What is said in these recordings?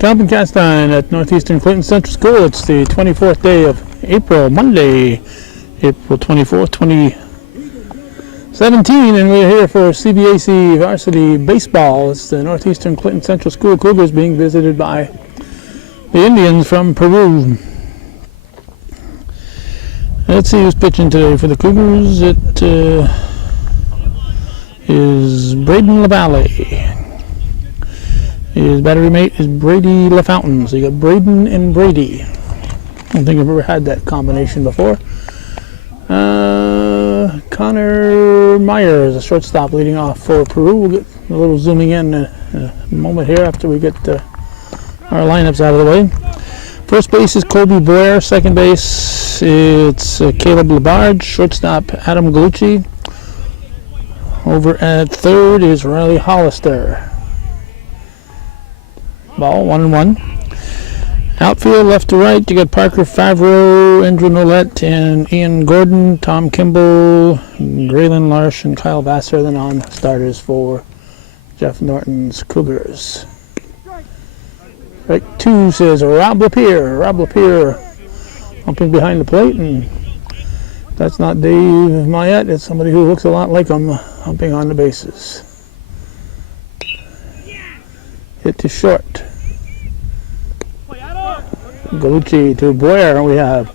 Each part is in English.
Champlain cast iron at Northeastern Clinton Central School. It's the 24th day of April, Monday, April 24th, 2017, and we're here for CVAC varsity baseball. It's the Northeastern Clinton Central School Cougars being visited by the Indians from Peru. Let's see who's pitching today for the Cougars. It is Braden LaValle. His battery mate is Brady LaFountain. So you got Braden and Brady. I don't think I've ever had that combination before. Connor Myers, a shortstop, leading off for Peru. We'll get a little zooming in a moment here after we get our lineups out of the way. First base is Colby Boyer. Second base, it's Caleb Labarge. Shortstop, Adam Galucci. Over at third is Riley Hollister. Ball 1-1. Outfield left to right, you got Parker Favreau, Andrew Nolette, and Ian Gordon, Tom Kimball, Graylin Larsh, and Kyle Vassar, the non-starters for Jeff Norton's Cougars. Right, two says Rob Lapierre. Rob Lapierre humping behind the plate, and that's not Dave Mayette, it's somebody who looks a lot like him humping on the bases. Hit to short. Galucci to Boyer. We have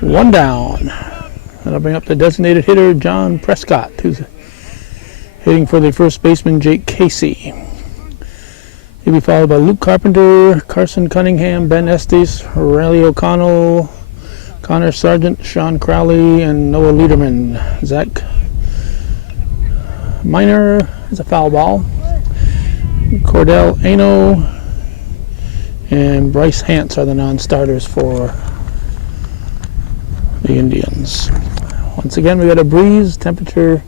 one down. That'll bring up the designated hitter, John Prescott, who's hitting for the first baseman, Jake Casey. He'll be followed by Luke Carpenter, Carson Cunningham, Ben Estes, Riley O'Connell, Connor Sargent, Sean Crowley, and Noah Liederman. Zach Miner is a foul ball. Cordell Ano and Bryce Hance are the non-starters for the Indians. Once again, we got a breeze, temperature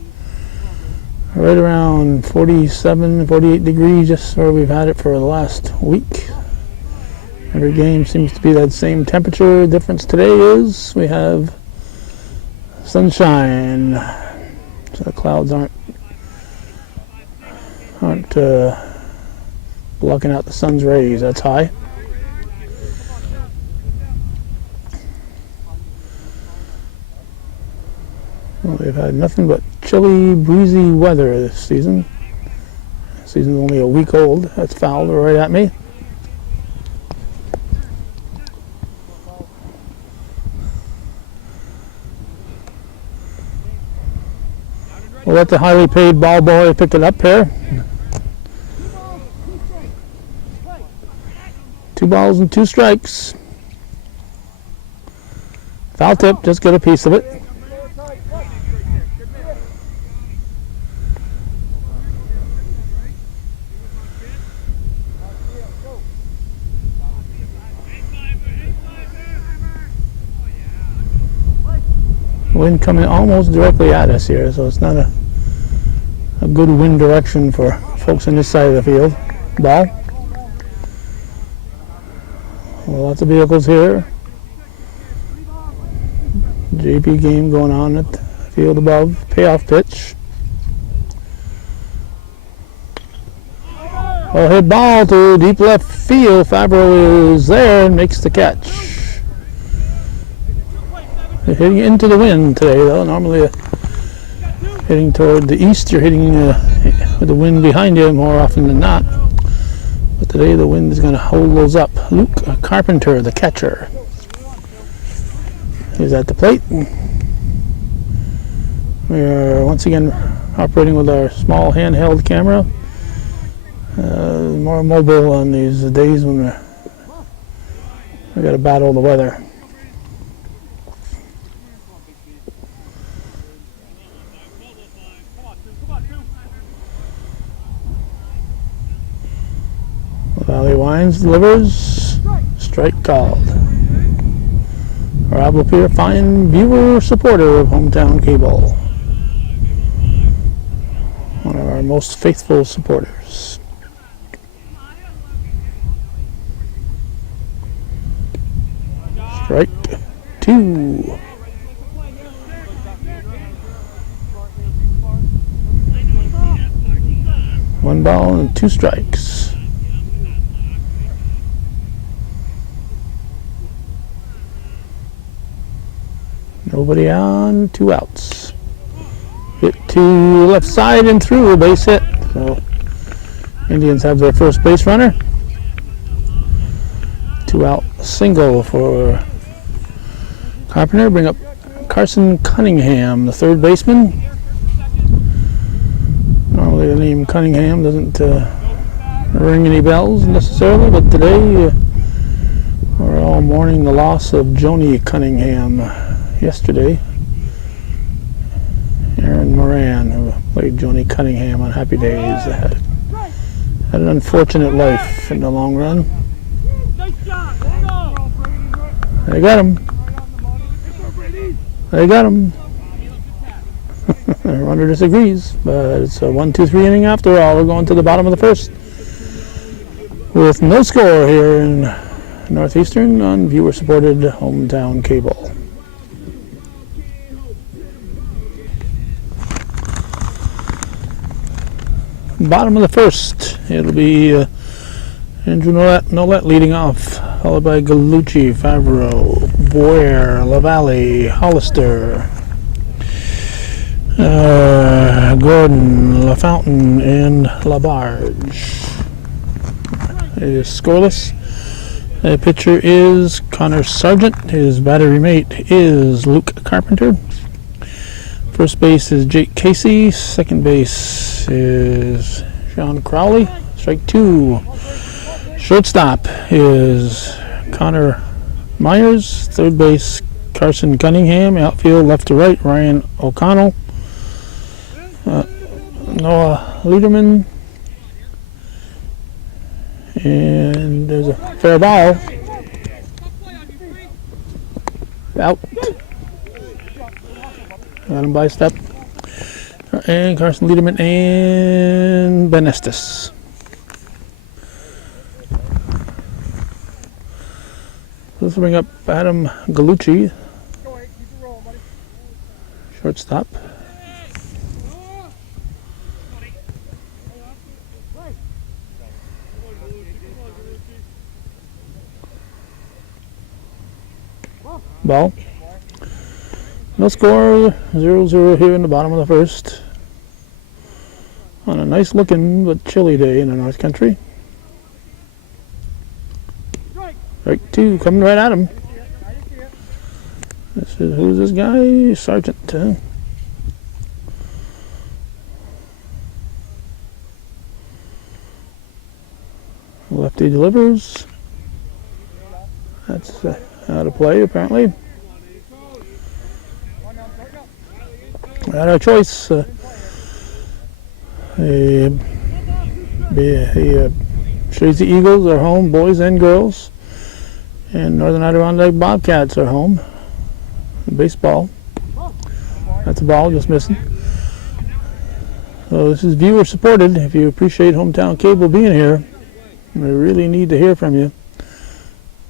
right around 47, 48 degrees, just where we've had it for the last week. Every game seems to be that same temperature. Difference today is we have sunshine, so the clouds aren't blocking out the sun's rays. That's high. Well, we've had nothing but chilly, breezy weather this season. The season's only a week old. That's fouled right at me. We'll let the highly paid ball boy pick it up here. 2 balls and 2 strikes. Foul tip, just get a piece of it. Wind coming almost directly at us here, so it's not a good wind direction for folks on this side of the field. Ball. Well, lots of vehicles here. JP game going on at the field above. Payoff pitch. Well, hit ball to deep left field. Favreau is there and makes the catch. They're hitting into the wind today, though. Normally hitting toward the east, you're hitting with the wind behind you more often than not. But today the wind is going to hold those up. Luke Carpenter, the catcher, is at the plate. We are once again operating with our small handheld camera. More mobile on these days when we got to battle the weather. Valley Wines delivers. Strike called. Rob Lapierre, fine viewer supporter of Hometown Cable. One of our most faithful supporters. Strike 2. 1 ball and 2 strikes. Nobody on, 2 outs. Hit to left side and through, a base hit. So Indians have their first base runner. 2 out single for Carpenter. Bring up Carson Cunningham, the third baseman. Normally the name Cunningham doesn't ring any bells necessarily, but today we're all mourning the loss of Joni Cunningham yesterday. Aaron Moran, who played Joni Cunningham on Happy Days, had an unfortunate life in the long run. They got him. They got him. Runner disagrees, but it's a 1-2-3 inning after all. We're going to the bottom of the first with no score here in Northeastern on viewer-supported hometown cable. Bottom of the first, it'll be Andrew Nolet leading off, followed by Gallucci, Favreau, Boyer, LaValle, Hollister, Gordon, LaFountain, and LaBarge. It is scoreless. The pitcher is Connor Sargent. His battery mate is Luke Carpenter. First base is Jake Casey. Second base is Sean Crowley. Strike 2. Shortstop is Connor Myers. Third base, Carson Cunningham. Outfield, left to right, Ryan O'Connell. Noah Liederman. And there's a fair ball. Out. Got him by a step. And Carson Liederman and Ben Estes. Let's bring up Adam Gallucci, shortstop. Ball. No score, 0-0 here in the bottom of the first. On a nice looking but chilly day in the North Country. Strike 2, coming right at him. Who's this guy? Sargent. Lefty delivers. That's out of play apparently. Not our choice. The Shazy Eagles are home, boys and girls. And Northern Adirondack Bobcats are home. Baseball. That's a ball, just missing. So this is viewer supported. If you appreciate hometown cable being here, we really need to hear from you.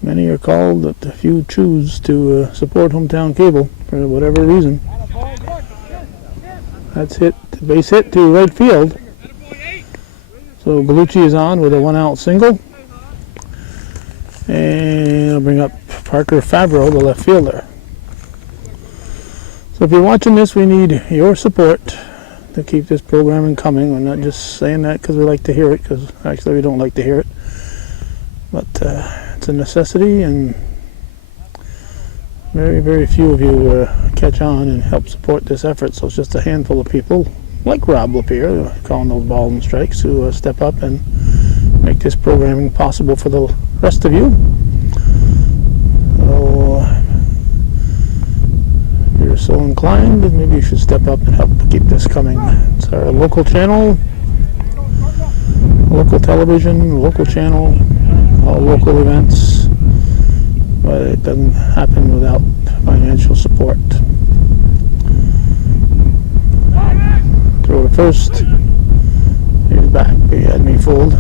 Many are called, but few choose to support hometown cable for whatever reason. That's hit, base hit to right field. So Gallucci is on with a 1-out single. And I'll bring up Parker Favreau, the left fielder. So if you're watching this, we need your support to keep this programming coming. We're not just saying that because we like to hear it, because actually we don't like to hear it. But it's a necessity, and very, very few of you catch on and help support this effort. So it's just a handful of people, like Rob Lapierre, calling those balls and strikes, who step up and make this programming possible for the rest of you. So if you're so inclined, then maybe you should step up and help keep this coming. It's our local channel, local television, local channel, all local events, but it doesn't happen without financial support. Throw to first. Here's back. He had me fooled.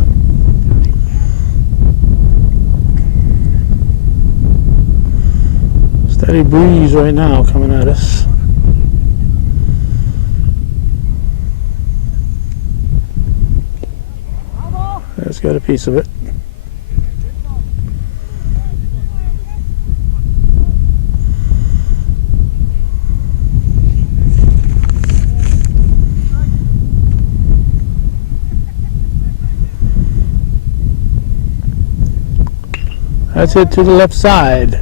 Steady breeze right now coming at us. got a piece of it. That's it to the left side.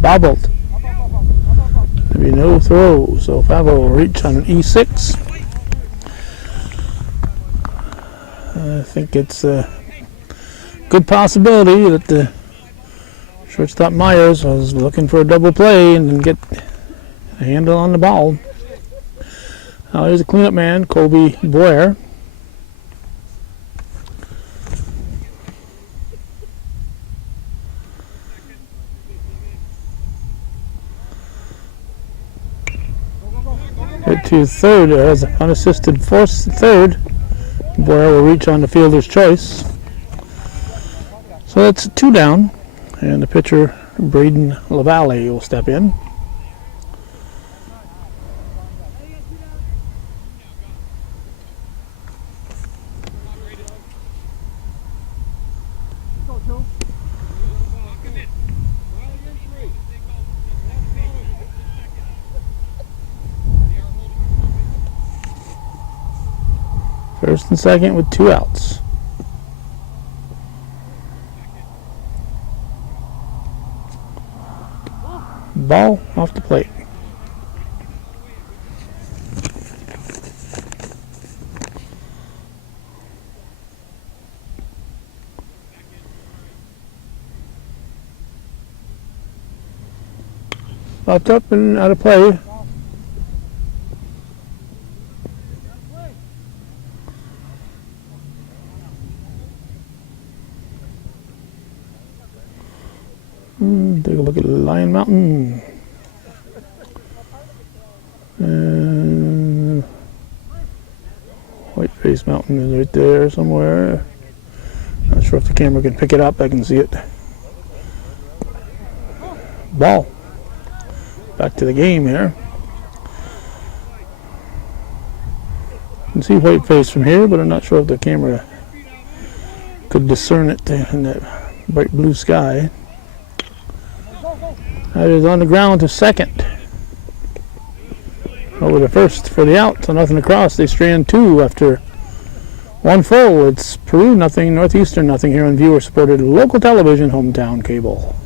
Bobbled. There'll be no throw, so 5 will reach on an E6. I think it's a good possibility that the shortstop Myers was looking for a double play and didn't get a handle on the ball. Now here's the cleanup man, Colby Boyer. Hit to third as unassisted force third. Boyer will reach on the fielder's choice. So that's 2 down, and the pitcher Braden LaValle will step in. First and second with 2 outs. Ball off the plate. Popped up and out of play. Take a look at Lion Mountain. And Whiteface Mountain is right there somewhere. Not sure if the camera can pick it up. I can see it. Ball. Back to the game here. You can see Whiteface from here, but I'm not sure if the camera could discern it in that bright blue sky. That is on the ground to second. Over to first for the out, so nothing across. They strand 2 after 1 full. It's Peru nothing, Northeastern nothing here on viewer-supported local television, hometown cable.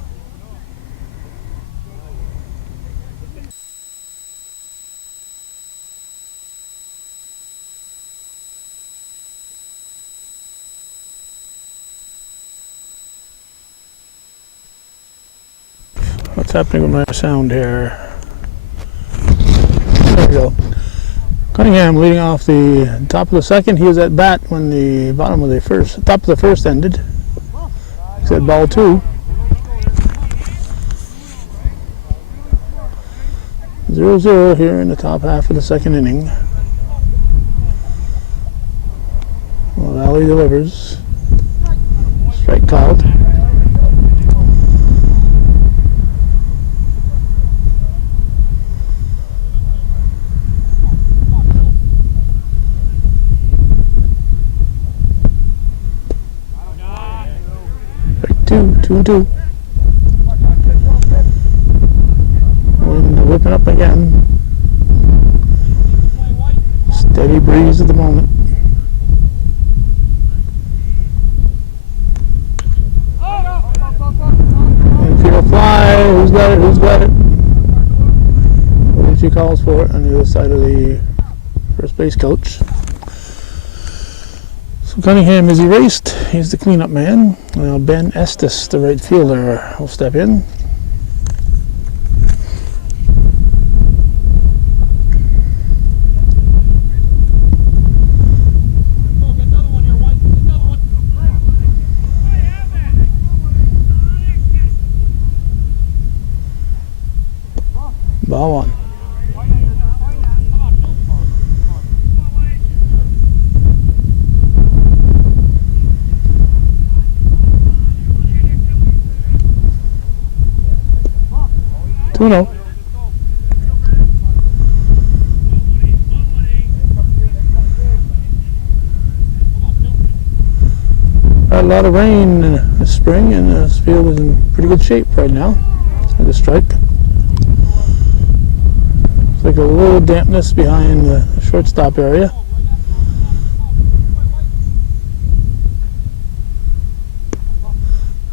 What's happening with my sound here? There we go. Cunningham leading off the top of the second. He was at bat when the bottom of the first, top of the first ended. He said ball 2. 0-0 here in the top half of the second inning. Well, Valley delivers. Strike called. Two and 2. Wind whipping up again. Steady breeze at the moment. Infield fly. Who's got it? Who's got it? What she calls for it on the other side of the first base coach. So Cunningham is erased. He's the cleanup man. Now Ben Estes, the right fielder, will step in. Ball 1. No. got a lot of rain this spring, and this field is in pretty good shape right now. At the strike. It's like a little dampness behind the shortstop area.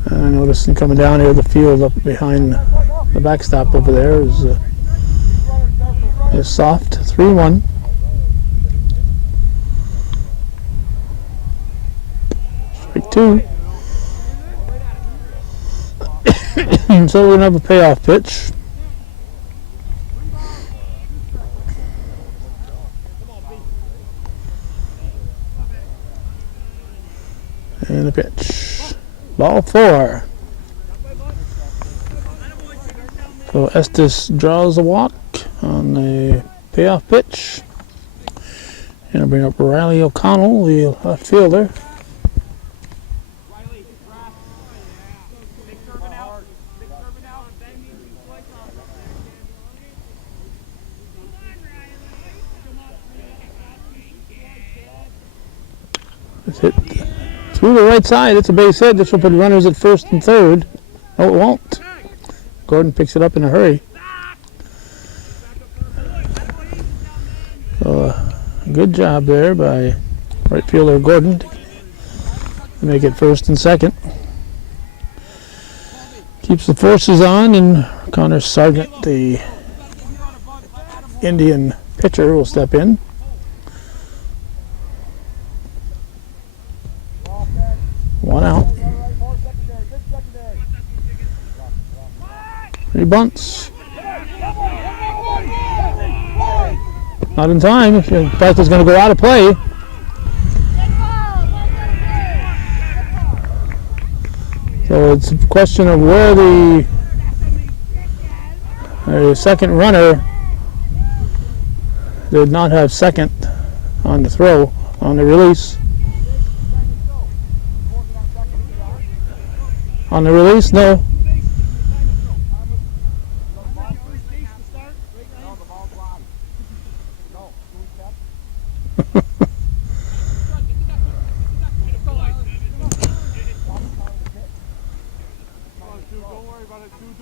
And I noticed coming down here, the field up behind the backstop over there is soft. 3-1. Strike 2. So we're going to have a payoff pitch. And the pitch. Ball 4. So Estes draws a walk on the payoff pitch. And I'll bring up Riley O'Connell, the left fielder. It's hit through the right side. It's a base hit. This will put runners at first and third. No, it won't. Gordon picks it up in a hurry. So, good job there by right fielder Gordon to make it first and second. Keeps the forces on, and Connor Sargent, the Indian pitcher, will step in. One out. 3 bunts. Not in time. In fact, it's going to go out of play. So it's a question of where the second runner did not have second on the throw, on the release. On the release, no.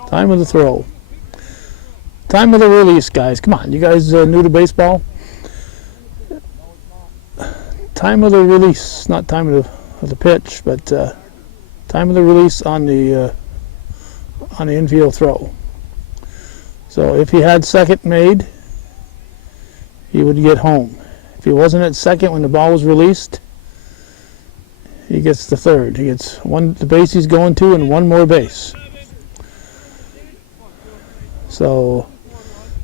Time of the throw. Time of the release, guys. Come on, you guys new to baseball? Time of the release, not time of the pitch, but time of the release on the infield throw. So if he had second made, he would get home. If he wasn't at second when the ball was released, he gets the third. He gets the base he's going to and one more base. So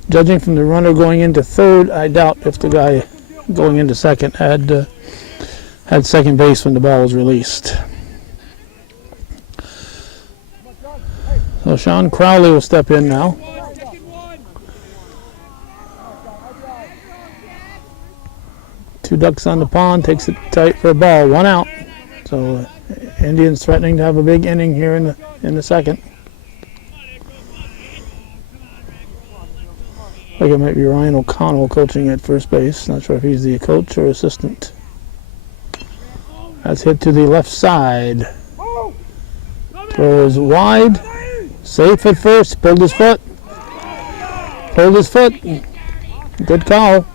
judging from the runner going into third, I doubt if the guy going into second had second base when the ball was released. So Sean Crowley will step in now. Two ducks on the pond, takes it tight for a ball, 1 out. So Indians threatening to have a big inning here in the second. I think it might be Ryan O'Connell coaching at first base. Not sure if he's the coach or assistant. That's hit to the left side. Throws wide. Safe at first. Pulled his foot. Pulled his foot. Good call.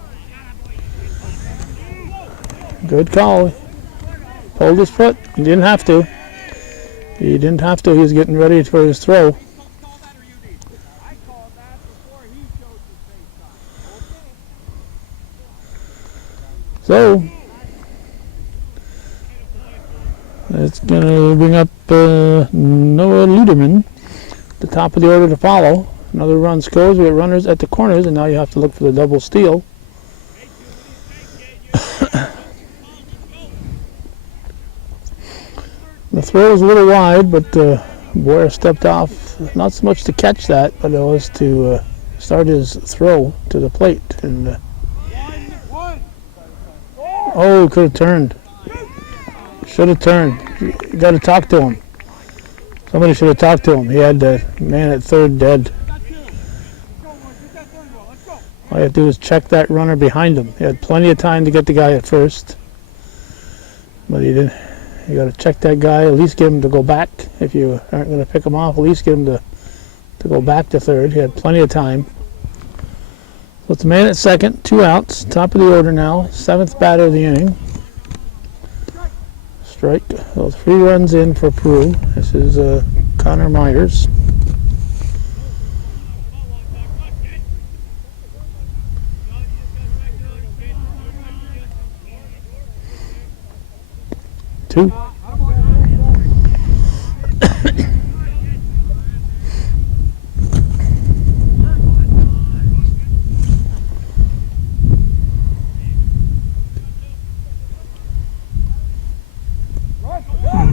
Good call. Pulled his foot. He didn't have to. He didn't have to. He was getting ready for his throw. So it's going to bring up Noah Luderman, the top of the order to follow. Another run scores. We have runners at the corners, and now you have to look for the double steal. The throw was a little wide, but Boyer stepped off. Not so much to catch that, but it was to start his throw to the plate. And oh, he could have turned. Should have turned. You got to talk to him. Somebody should have talked to him. He had the man at third dead. All you have to do is check that runner behind him. He had plenty of time to get the guy at first, but he You got to check that guy, at least get him to go back. If you aren't going to pick him off, at least get him to go back to third. He had plenty of time. So it's a man at second, 2 outs, top of the order now, 7th batter of the inning. Strike. So 3 runs in for Peru. This is Connor Myers. Two.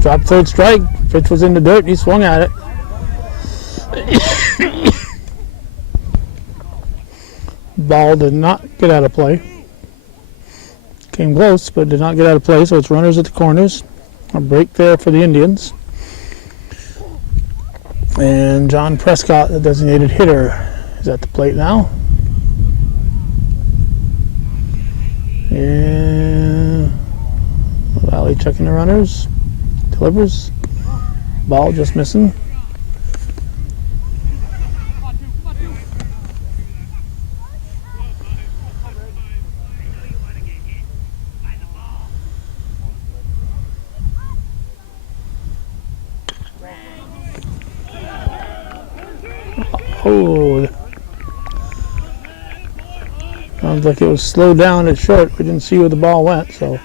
Dropped third strike. Pitch was in the dirt. He swung at it. Ball did not get out of play. Came close, but did not get out of play. So it's runners at the corners. A break there for the Indians. And John Prescott, the designated hitter, is at the plate now. And Valley checking the runners. Delivers. Ball just missing. Oh, sounds like it was slowed down at short. We didn't see where the ball went, so.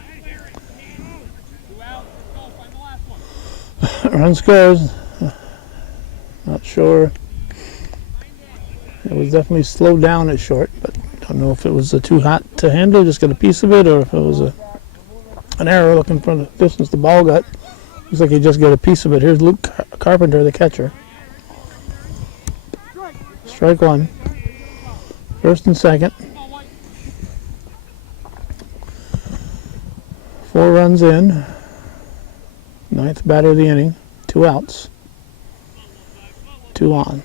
Run scores. Not sure. It was definitely slowed down at short, but don't know if it was too hot to handle, just got a piece of it, or if it was an error looking for the distance the ball got. Looks like he just got a piece of it. Here's Luke Carpenter, the catcher. Strike one. First and second. 4 runs in. 9th batter of the inning. 2 outs. 2 on.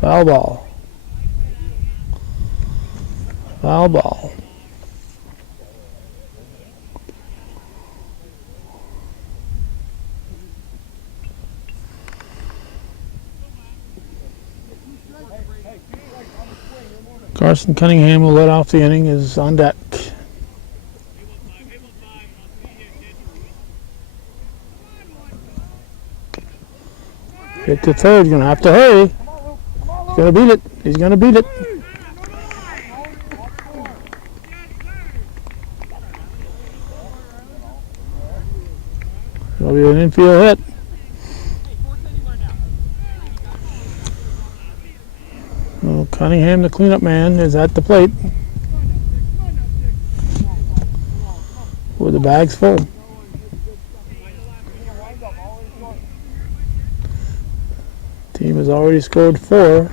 Foul ball. Foul ball. Carson Cunningham, will let off the inning, is on deck. Hit to third, gonna have to hurry. He's gonna beat it. He's gonna beat it. It'll be an infield hit. Well, Cunningham, the cleanup man, is at the plate with the bags full. Team has already scored 4.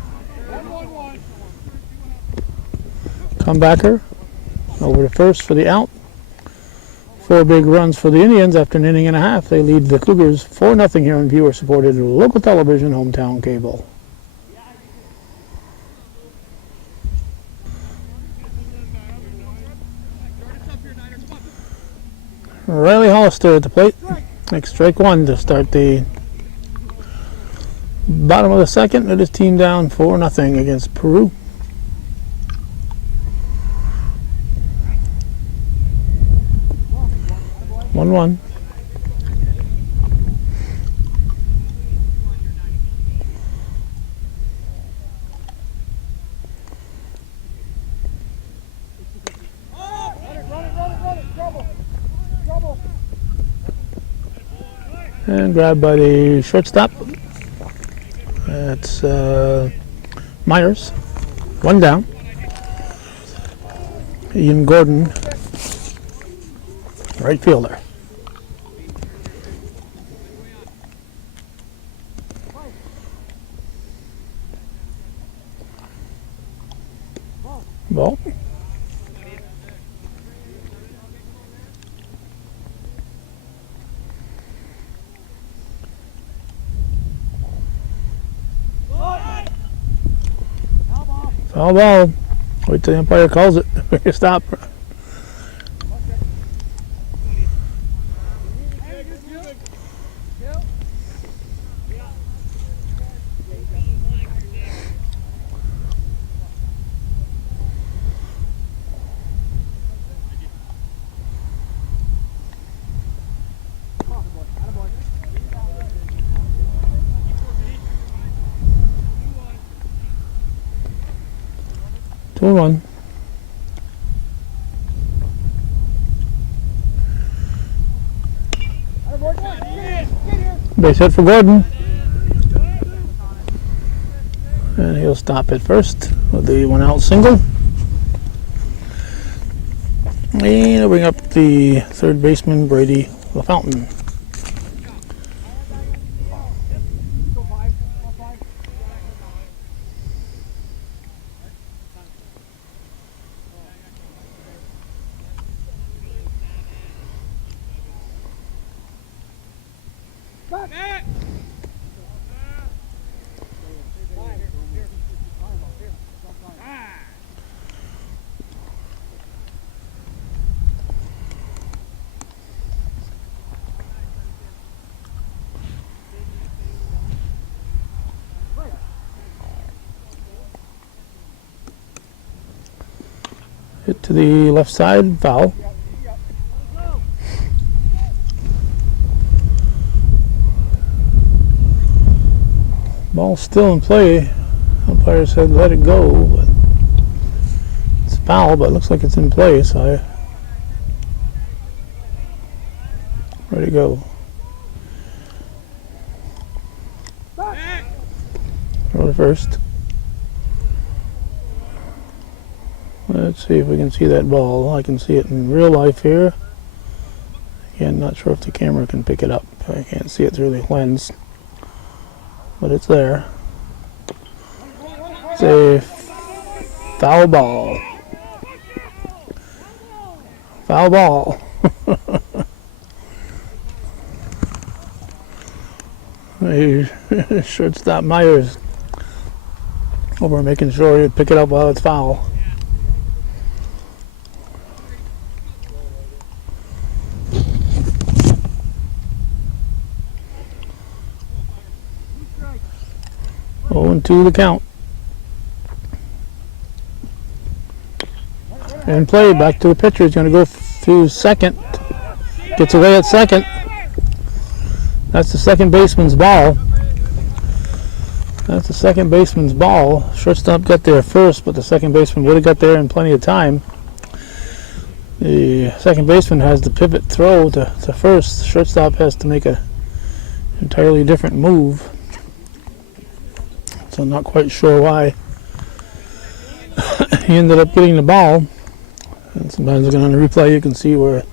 Comebacker over to first for the out. 4 big runs for the Indians after an inning and a half. They lead the Cougars 4-0 here on viewer-supported local television, hometown cable. Riley Hollister at the plate. Next strike one to start the bottom of the second. It is team down 4-0 against Peru. One. And grabbed by the shortstop. That's Myers. 1 down. Ian Gordon, right fielder. Ball. Foul ball. Wait till the umpire calls it. Stop. Two and one. Base hit for Gordon. And he'll stop at first with the 1 out single. And he'll bring up the third baseman, Brady LaFountain. Hit to the left side, foul. Ball still in play. Umpire said let it go, but it's foul, but it looks like it's in play, so ready to go. Go to first. Let's see if we can see that ball. I can see it in real life here. Again, not sure if the camera can pick it up. I can't see it through the lens, but it's there. It's a foul ball. Foul ball. Shortstop Myers over making sure you pick it up while it's foul. Oh, and 2 the count. And play back to the pitcher. He's going to go to second. Gets away at second. That's the second baseman's ball. That's the second baseman's ball. Shortstop got there first, but the second baseman would have got there in plenty of time. The second baseman has the pivot throw to first. Shortstop has to make a entirely different move. So I'm not quite sure why he ended up getting the ball. And sometimes looking on the replay you can see where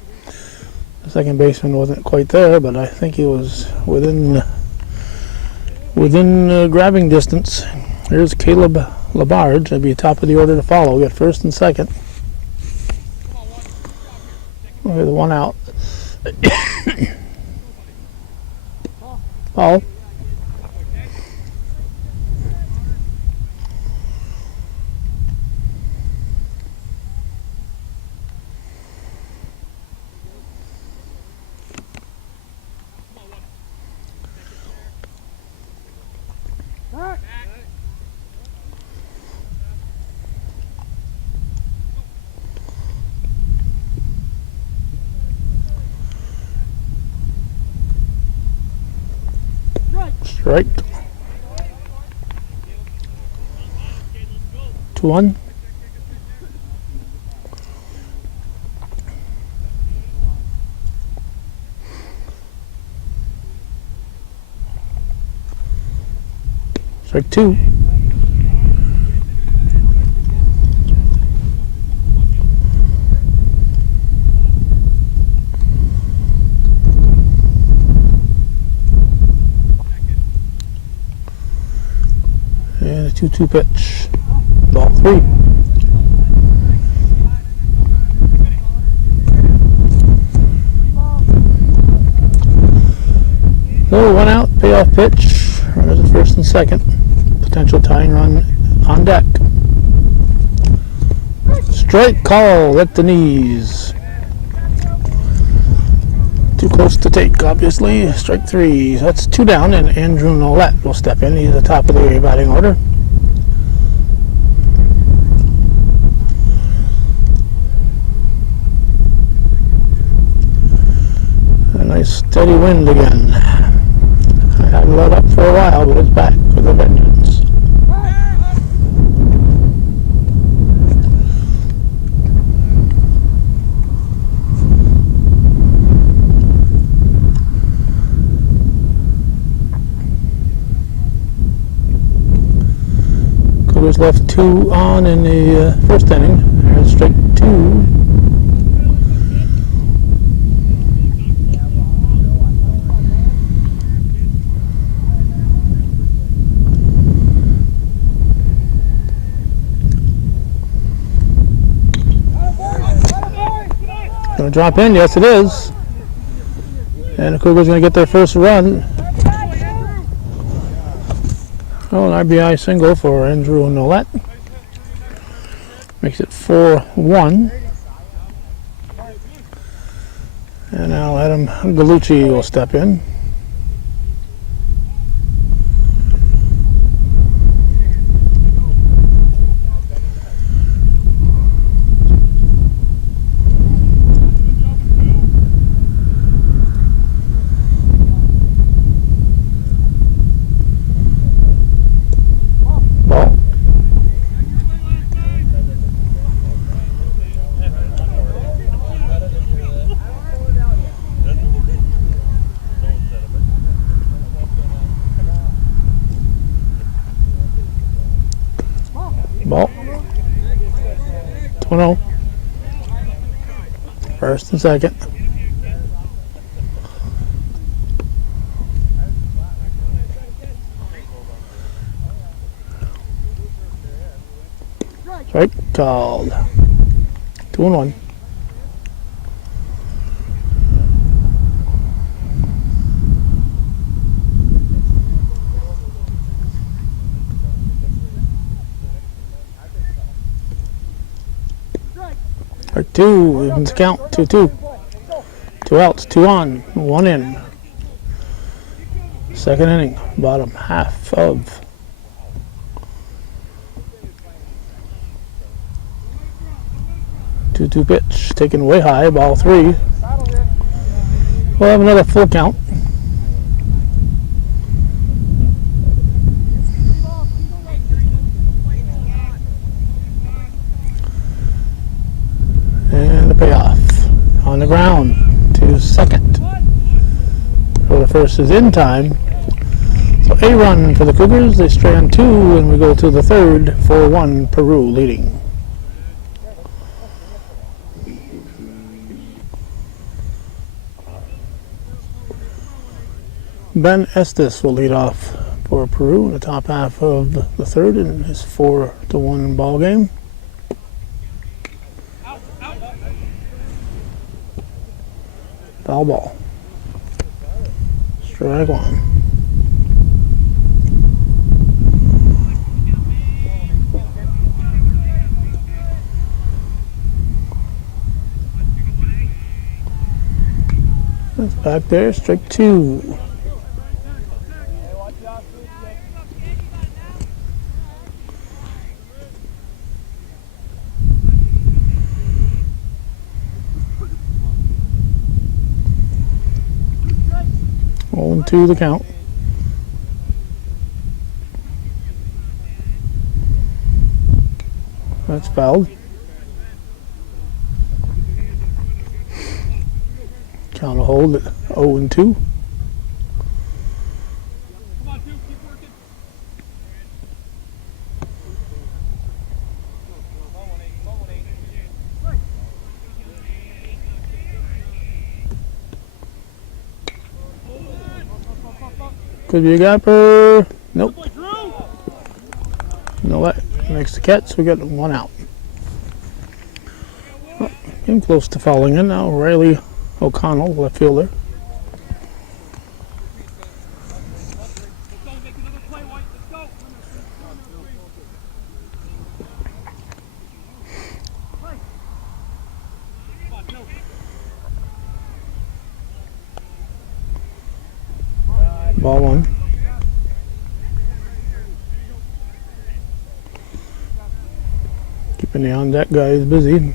the second baseman wasn't quite there, but I think he was within grabbing distance. Here's Caleb Labarge. That'd be top of the order to follow. We got first and second. Okay, the 1 out. Ball. Strike. 2-1. Strike 2. And a 2-2 pitch. Ball 3. So 1 out, payoff pitch. Runners at first and second. Potential tying run on deck. Strike call at the knees. Too close to take, obviously. Strike 3. So that's 2 down, and Andrew Nolet will step in. He's at the top of the batting order. A nice steady wind again. I hadn't let up for a while, but it's back with a vengeance. Cougars left 2 on in the first inning. There's strike 2. Going to drop in, yes it is. And the Cougars going to get their first run. Oh, an RBI single for Andrew Nolet. Makes it 4-1. And now Adam Gallucci will step in. Ball. 2-0. First and second. Strike called. 2-1. Or 2, evens count, 2-2. 2 outs, 2 on, 1 in. Second inning, bottom half of. Two pitch, taken way high, ball 3. We'll have another full count. And the payoff on the ground to second. So the first is in time. So a run for the Cougars. They stray on 2, and we go to the third. 4-1, Peru leading. Ben Estes will lead off for Peru in the top half of the third in his 4-1 ball game. Foul ball. Strike 1. That's back there. Strike 2. To the count. That's fouled. Count will hold at 0-2. Could be a gapper. Nope. No, that makes the catch. So we got 1 out. Oh, getting close to falling in now. Riley O'Connell, left fielder. Ball one. Keeping the on deck guys busy.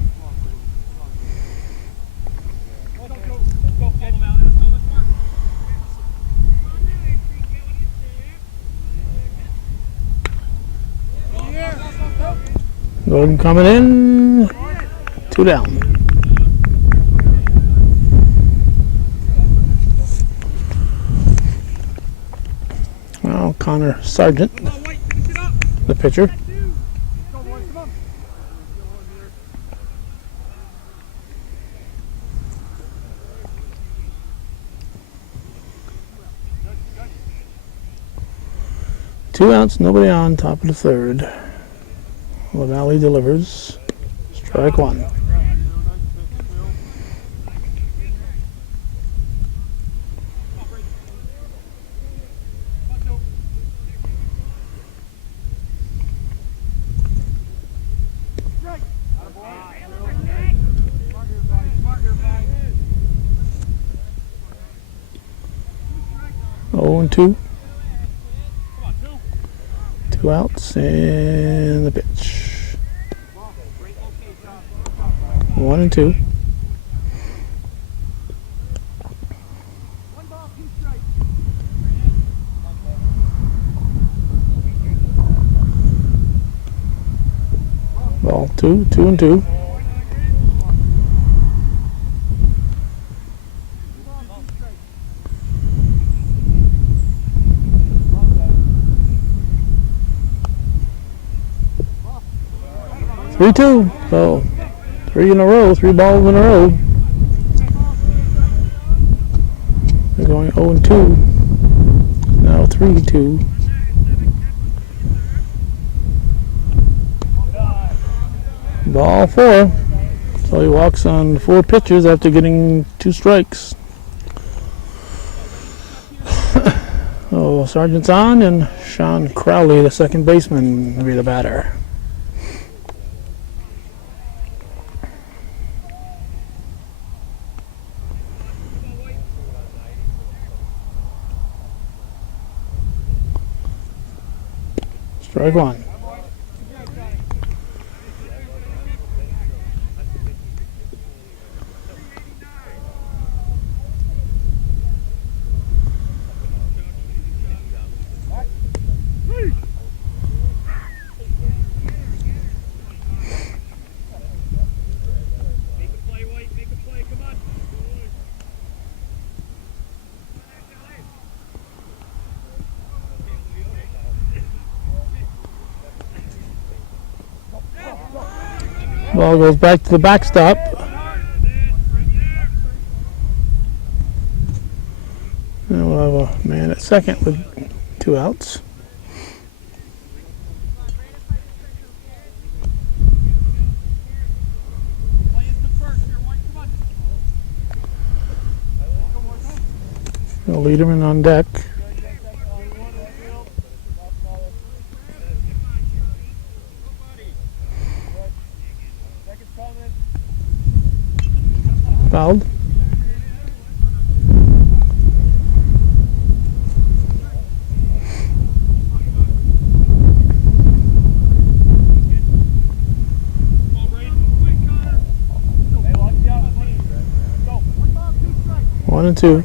Gordon coming in. 2 down. Well, Connor Sargent, the pitcher. Two outs, nobody on, top of the third. LaValle delivers. Strike one. Oh and 2. 2 outs and the pitch. 1 and 2. Ball 2, 2 and 2. Three, 2. So 3 in a row, 3 balls in a row. They're going 0 and 2. Now 3, 2. Ball 4. So he walks on 4 pitches after getting 2 strikes. Oh, Sargent's on, and Sean Crowley, the second baseman, will be the batter. Strike one. Ball goes back to the backstop. And we'll have a man at second with 2 outs. We'll lead him in on deck. Fouled. One and 2.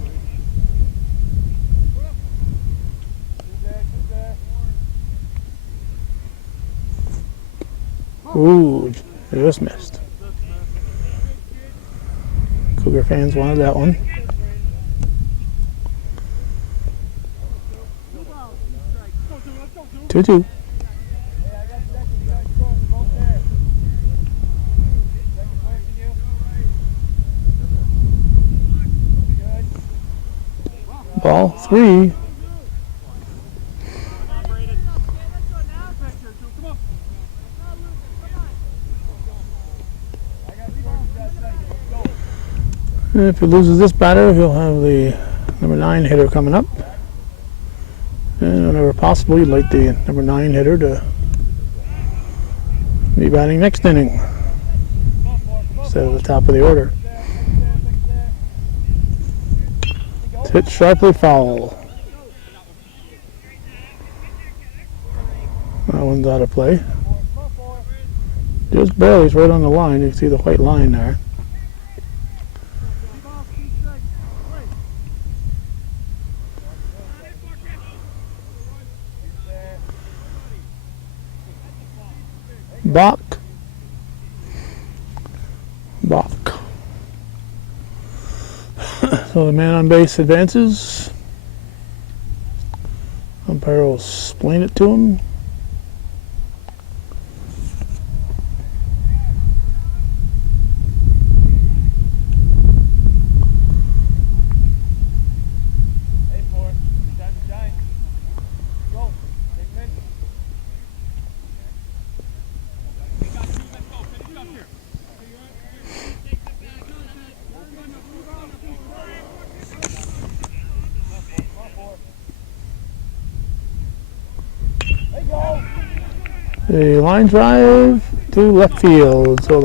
Ooh, just missed. Cougar fans wanted that one. Two, 2. Ball 3. And if he loses this batter, he'll have the number 9 hitter coming up. And whenever possible, you'd like the number 9 hitter to be batting next inning instead of the top of the order. It's hit sharply foul. That one's out of play. Just barely, it's right on the line. You can see the white line there. Bach. So the man on base advances. Umpire will explain it to him. A line drive to left field, so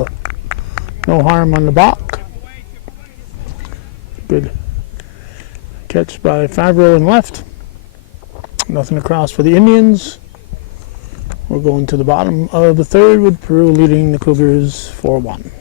no harm on the balk. Good catch by Favreau in left. Nothing across for the Indians. We're going to the bottom of the third with Peru leading the Cougars 4-1.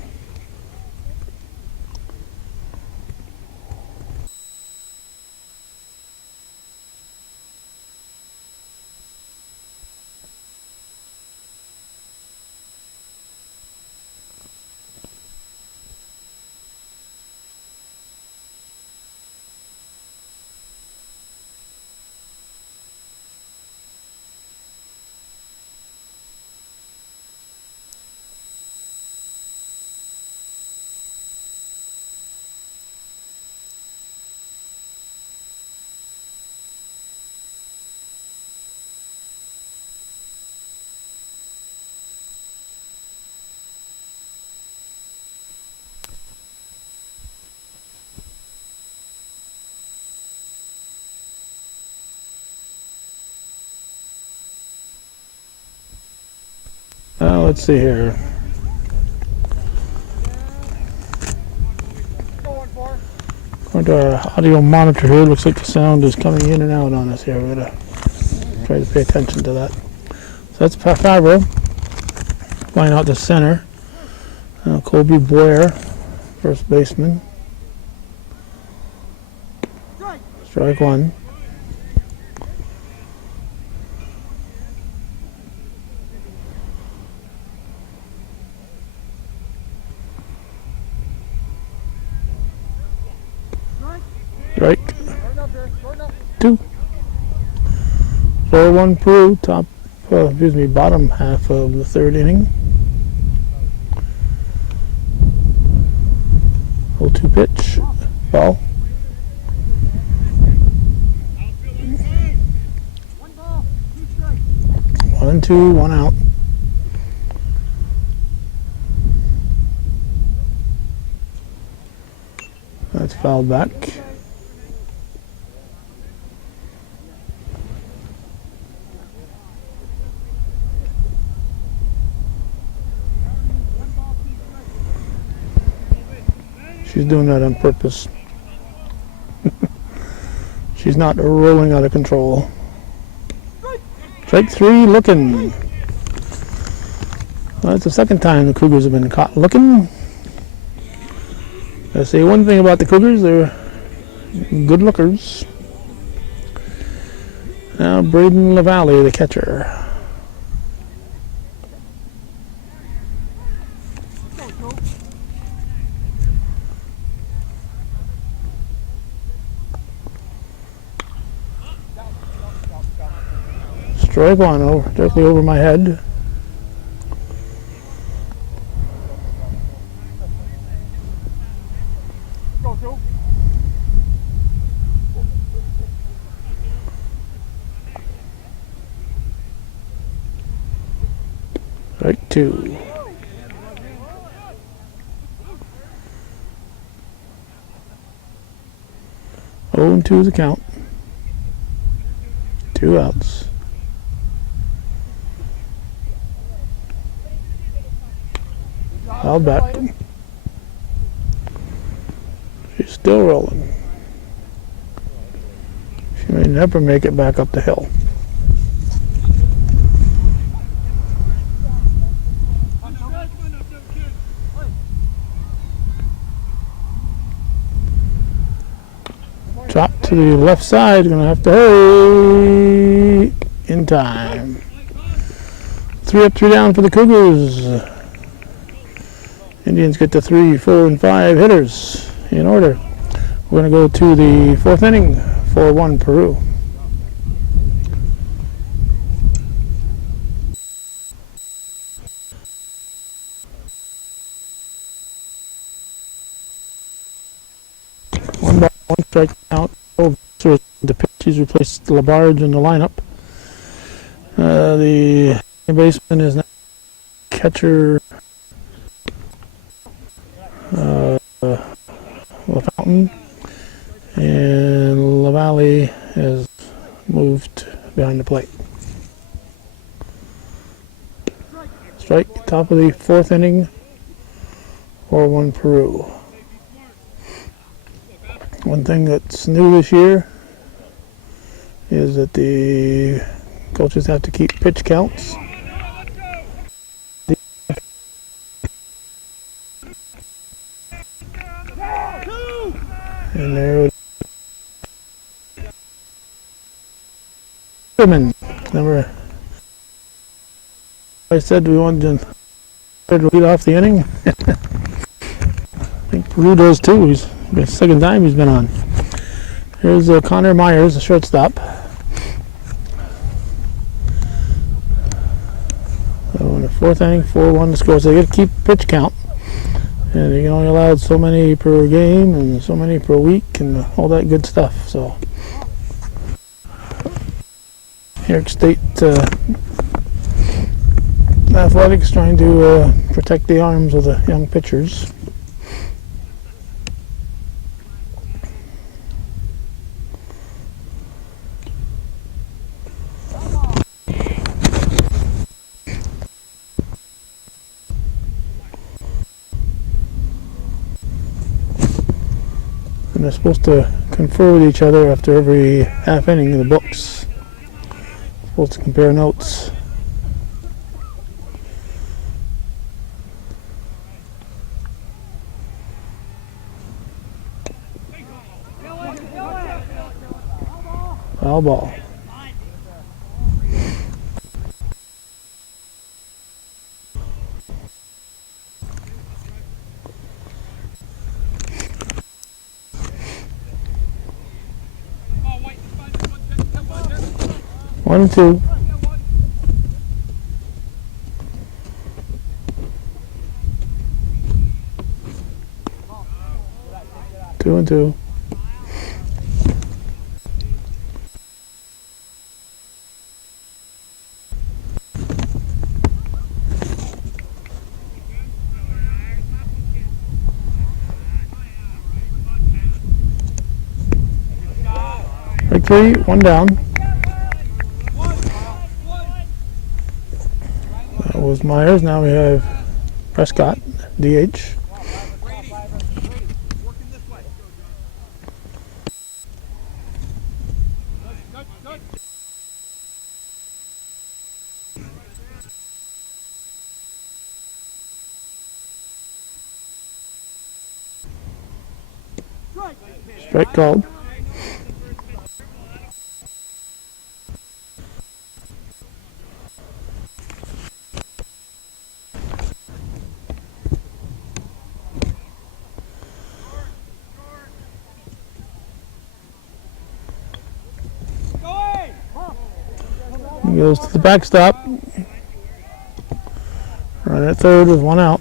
Let's see here. According to our audio monitor here, looks like the sound is coming in and out on us here. We're going to try to pay attention to that. So that's Favreau flying out to center. Colby Boyer, first baseman. Strike one. Strike. 2. 4-1 Peru, bottom half of the third inning. 0-2 pitch, ball. 1-2, 1 out. That's fouled back. She's doing that on purpose. She's not rolling out of control. Strike 3, looking. Well, that's the second time the Cougars have been caught looking. I say one thing about the Cougars, they're good lookers. Now Braden LaValle, the catcher. Strike one, directly over my head. Strike 2. Oh, and 2 is the count. 2 outs. Fouled back. She's still rolling. She may never make it back up the hill. to the left side. Gonna have to hurry in time. 3 up, 3 down for the Cougars. Indians get to 3, 4, and 5 hitters in order. We're going to go to the 4th inning, 4-1 Peru. One ball, 1 strike out. Oh, so the pitch, he's replaced Labarge in the lineup. The baseman is now catcher LaFountain, and LaValle has moved behind the plate. Strike, top of the 4th inning, 4-1 Peru. One thing that's new this year is that the coaches have to keep pitch counts. And there, remember, I said we wanted to lead off the inning. I think Peru does too. He's the 2nd time he's been on. Here's Connor Myers, the shortstop. So in the 4th inning, 4-1 the score. So they got to keep pitch count. And you can only allow so many per game and so many per week and all that good stuff. So, New York State Athletics trying to protect the arms of the young pitchers. And they're supposed to confer with each other after every half inning in the books. Supposed to compare notes. Foul ball. One and two. Two and two. Break 3, 1 down. That was Myers. Now we have Prescott, DH. Strike called. He goes to the backstop. Right at third with 1 out.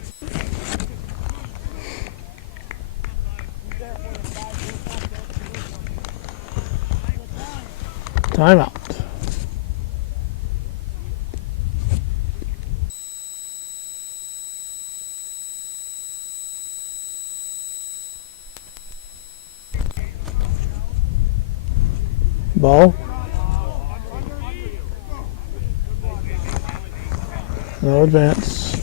Timeout. Ball. No advance.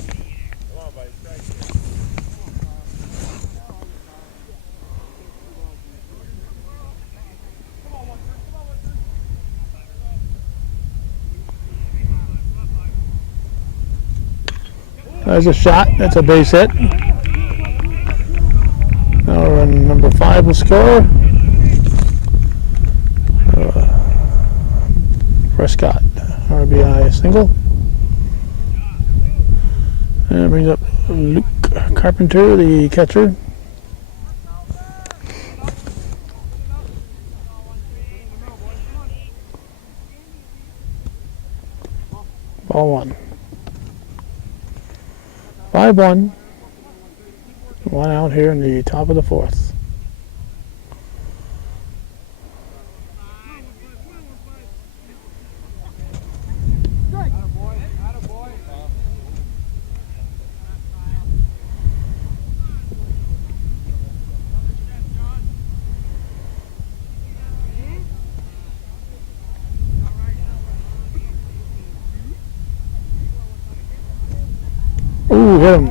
There's a shot. That's a base hit. Now run number 5 will score. Prescott. RBI single. And brings up Luke Carpenter, the catcher. Ball one. 5-1. One out here in the top of the fourth. Ooh, hit him.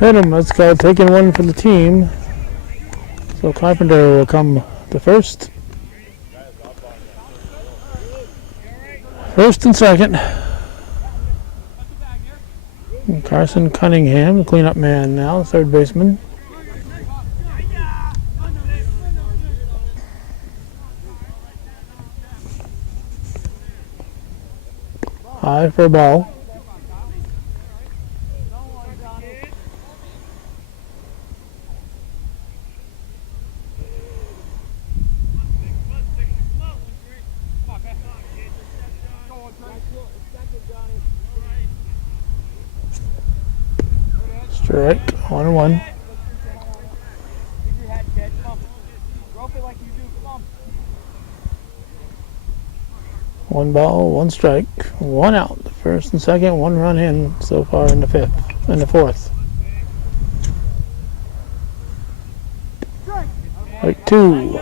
Hit him. Let's go. Taking one for the team. So Carpenter will come to first. First and second. And Carson Cunningham, the cleanup man now, third baseman. High for a ball. Strike, 1-1. One ball, one strike, one out. The first and second, one run in so far in the fourth. Strike two.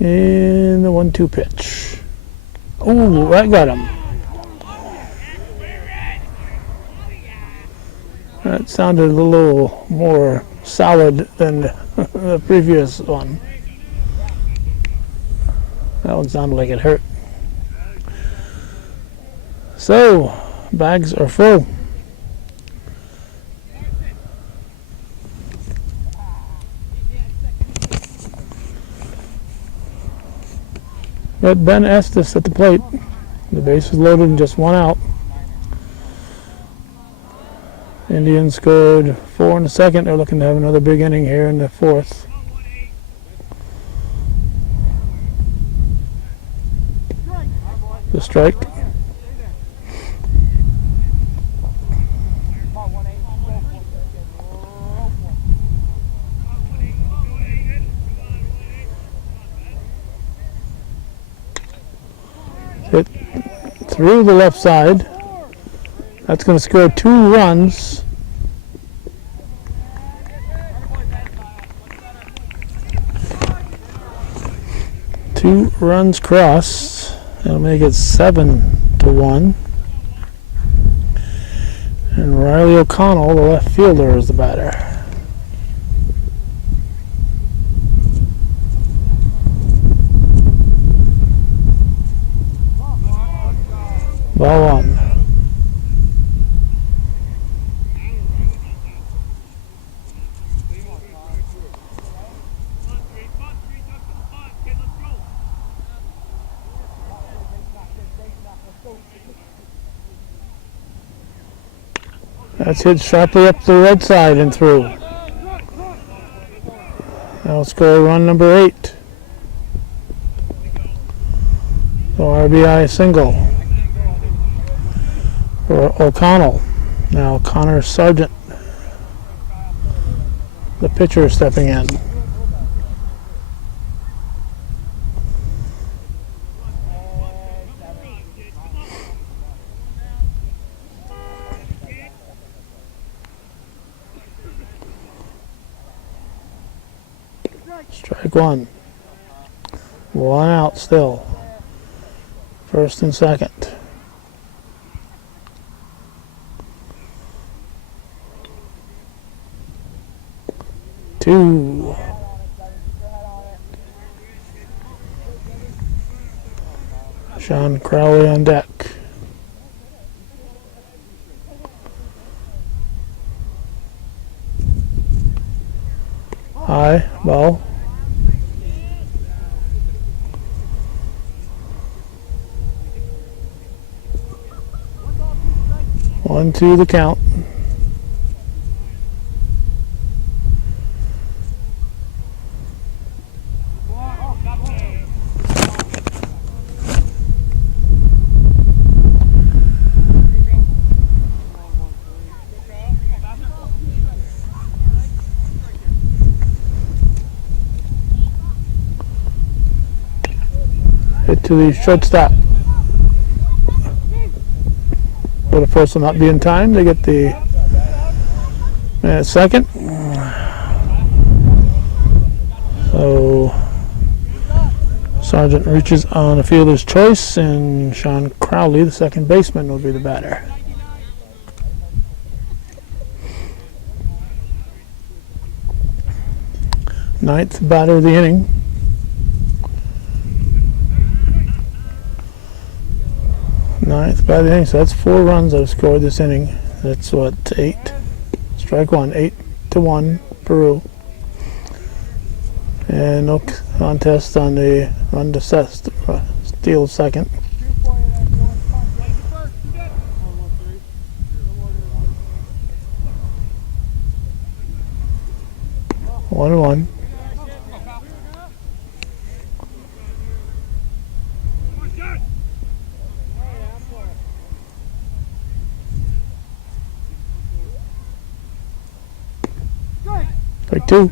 In the 1-2 pitch. Ooh, that got him. That sounded a little more solid than the previous one. That one sounded like it hurt. So, bags are full. Got Ben Estes at the plate. The base is loaded and just one out. Indians scored 4 in the second. They're looking to have another big inning here in the fourth. The strike. Hit through the left side. That's going to score 2 runs. Two runs crossed. That'll make it 7-1. And Riley O'Connell, the left fielder, is the batter. Ball one. That's hit sharply up the right side and through. That'll score run number 8. So RBI single for O'Connell. Now Connor Sargent, the pitcher, stepping in. Strike one. One out still. First and second. Two. Sean Crowley on deck. High ball. One, two, the count. Hit to the shortstop. But of course will not be in time to get the man at second. So Sargent reaches on a fielder's choice, and Sean Crowley, the second baseman, will be the batter. Ninth batter of the inning. Ninth batter of the inning, so that's 4 runs I've scored this inning. That's what, 8? Strike one, 8-1, Peru. And no contest on the run to steal second. One. Strike 2.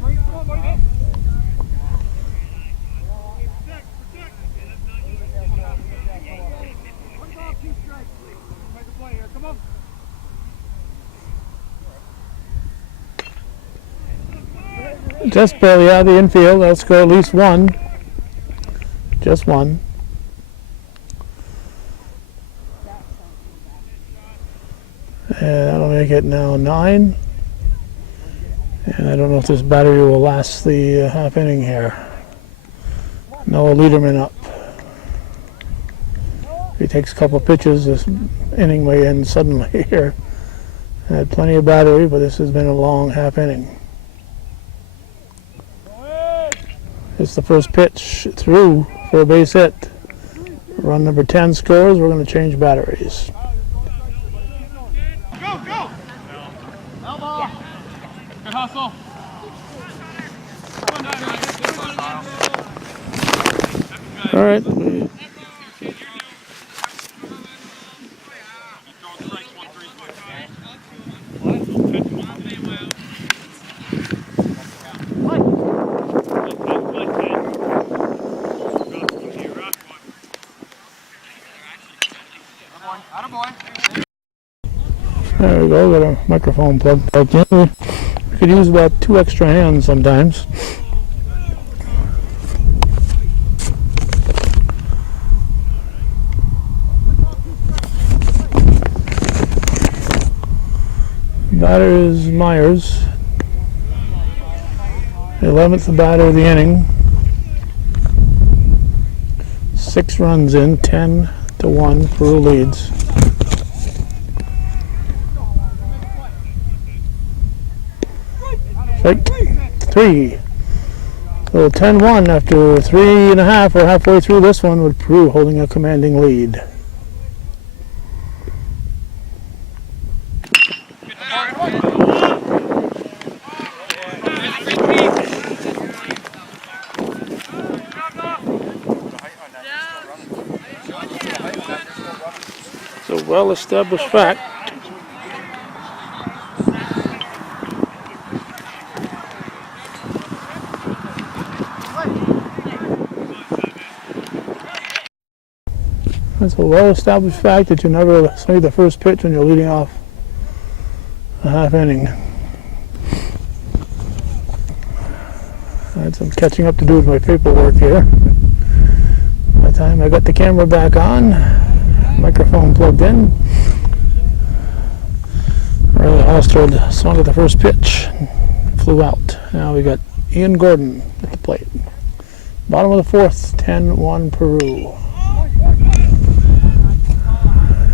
Just barely out of the infield. Let's go at least 1. Just 1. And that'll make it now 9. And I don't know if this battery will last the half inning here. Noah Lederman up. If he takes a couple pitches, this inning may end suddenly here. Had plenty of battery, but this has been a long half inning. It's the first pitch through for a base hit. Run number 10 scores. We're going to change batteries. Go! Elbow! Good hustle. All right. There we go, got a microphone plugged in. We could use about 2 extra hands sometimes. Batter is Myers. 11th batter of the inning. 6 runs in, 10-1, Peru leads. Strike 3. So 10-1 after 3.5. We're halfway through this one with Peru holding a commanding lead. It's a well-established fact. It's a well-established fact that you never swing the first pitch when you're leading off a half inning. I had some catching up to do with my paperwork here. By the time I got the camera back on, microphone plugged in, Riley Holstrud swung at the first pitch, flew out. Now we got Ian Gordon at the plate. Bottom of the 4th, 10-1 Peru.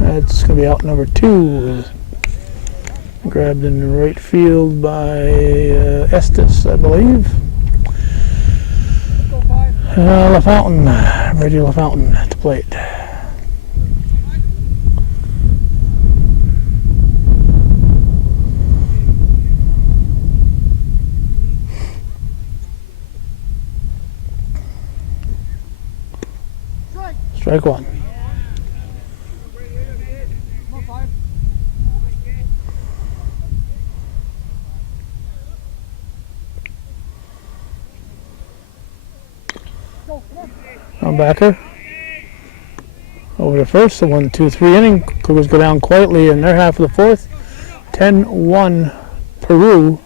That's going to be out number 2. Grabbed in right field by Estes, I believe. LaFountain, Brady LaFountain at the plate. Strike one. Backer over to first. The 1-2-3 inning. Cougars go down quietly in their half of the fourth. 10-1 Peru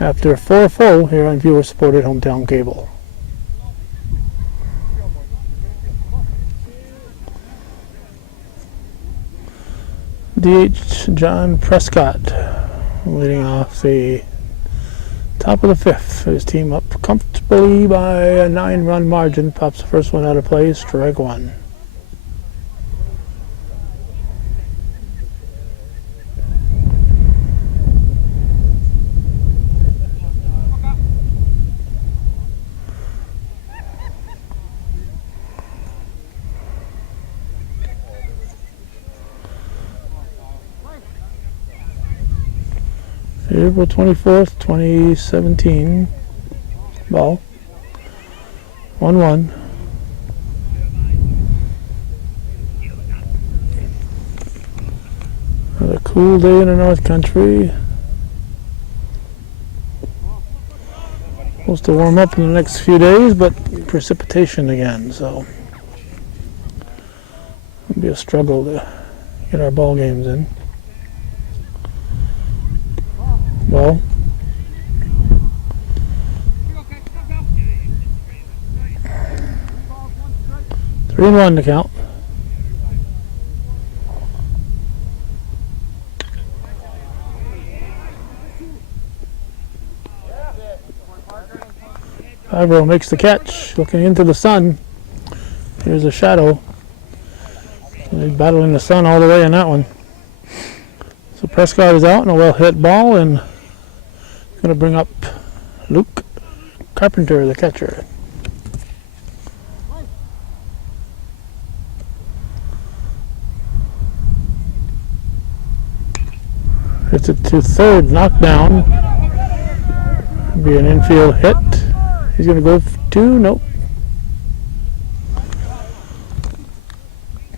after 4 full here on viewer-supported hometown cable. DH John Prescott leading off the top of the fifth. His team up comfortably by a 9-run margin. Pops the first one out of play. Strike one. April 24th, 2017. Ball. 1-1. Another cool day in the North Country. Supposed to warm up in the next few days, but precipitation again, so it'll be a struggle to get our ball games in. Ball. Three and one to count. Ivro makes the catch, looking into the sun. Here's a shadow. He's battling the sun all the way in that one. So Prescott is out and a well hit ball, and going to bring up Luke Carpenter, the catcher. Hits it to third, knockdown. Be an infield hit. He's going to go for two. Nope.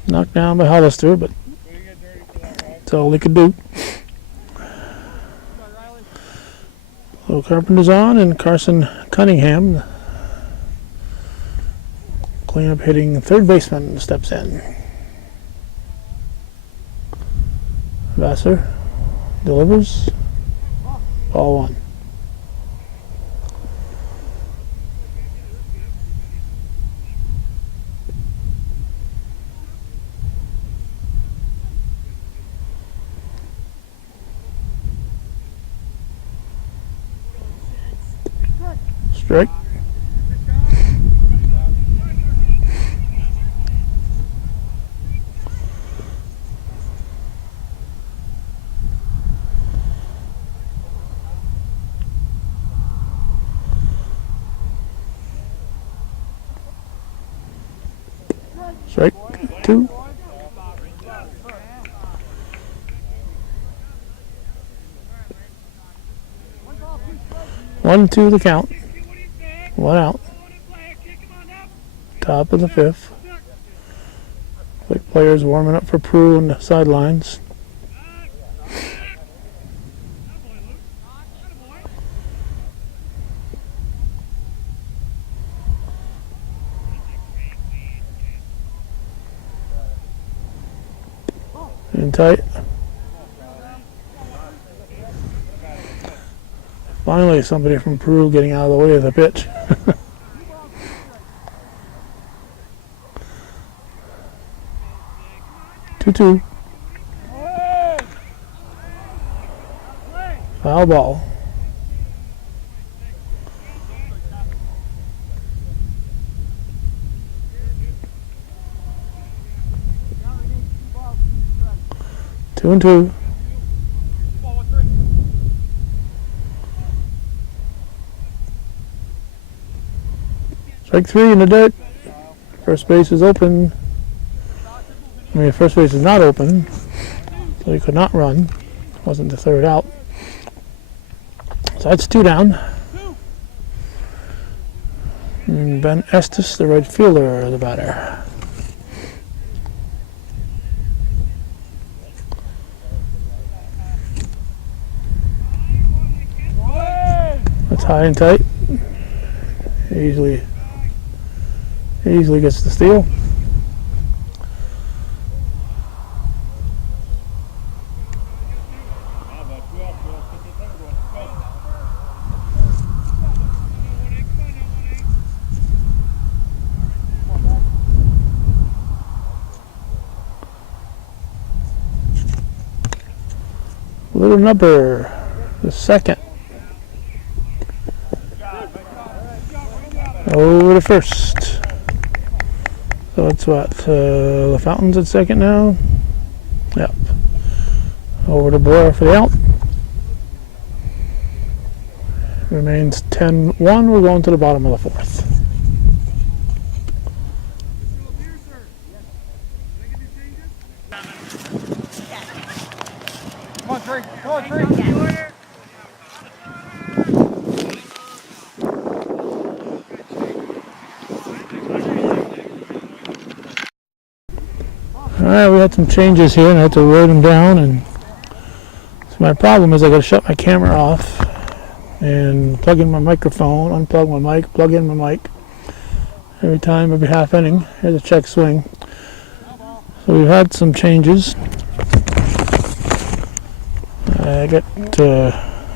Knocked down by Hollister, but that's all they could do. So Carpenter's on, and Carson Cunningham, cleanup hitting third baseman, steps in. Vassar delivers. Ball one. Strike. Strike two. 1-2 the count. One out. Top of the fifth. Quick players warming up for Peru on the sidelines. In tight. Finally, somebody from Peru getting out of the way of the pitch. Two. Foul ball. Two and two. Strike 3 in the dirt. First base is open. I mean, first base is not open, so he could not run. Wasn't the third out. So that's 2 down. And Ben Estes, the right fielder, the batter. That's high and tight. Easily gets the steal. Little number, the second. Over to first. So it's what? The Fountain's at second now? Yep. Over to Boyer for the out. Remains 10-1. We're going to the bottom of the fourth. Come on, Trey. Come on, Trey. Alright, we had some changes here and I had to write them down, and so my problem is I gotta shut my camera off and plug in my microphone, unplug my mic, plug in my mic every time, every half inning. Here's a check swing. So we've had some changes. I got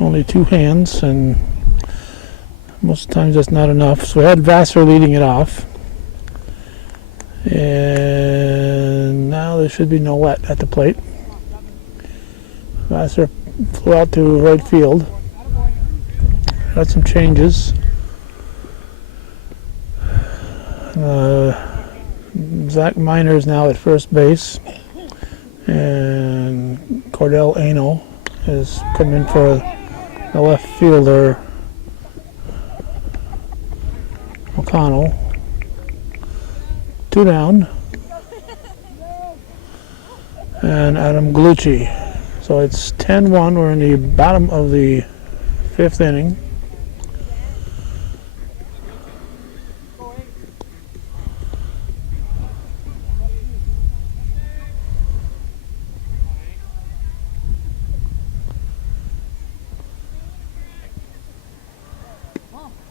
only 2 hands, and most times that's not enough. So we had Vassar leading it off. And now there should be Nolet at the plate. Vassar flew out to right field. Got some changes. Zach Miner is now at first base, and Cordell Ano has come in for the left fielder, O'Connell. 2 down. And Adam Glucci. So it's 10-1. We're in the bottom of the 5th inning.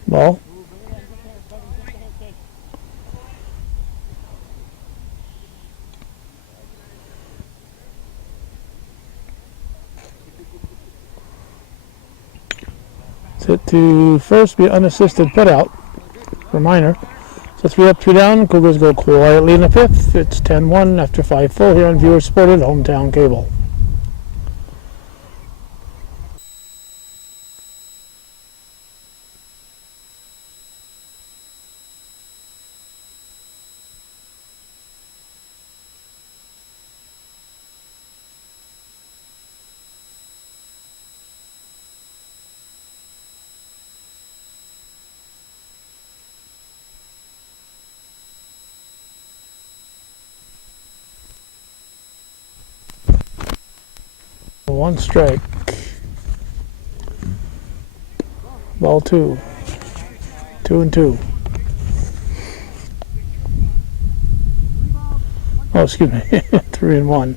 Ball. Hit to first, be unassisted put out for Miner. So 3 up, 2 down. Cougars go quietly in the 5th. It's 10-1 after 5 full here on Viewer Supported Hometown Cable. One strike. Ball 2. 2-2. Oh, excuse me. 3-1.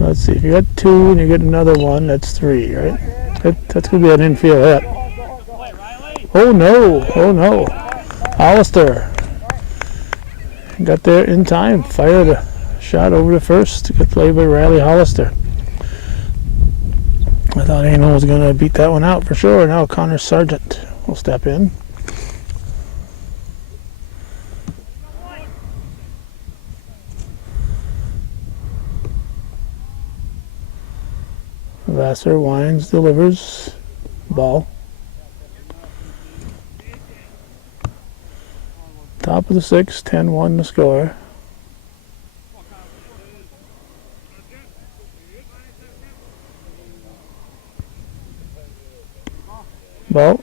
Let's see. If you got 2 and you get another 1, that's 3, right? That's going to be an infield hit. Oh no! Oh no! Hollister got there in time. Fired a shot over to first. Good play by Riley Hollister. I thought Ano was going to beat that one out for sure. Now Connor Sargent will step in. Vassar winds, delivers. Ball. Top of the 6th, 10-1 the score. Ball.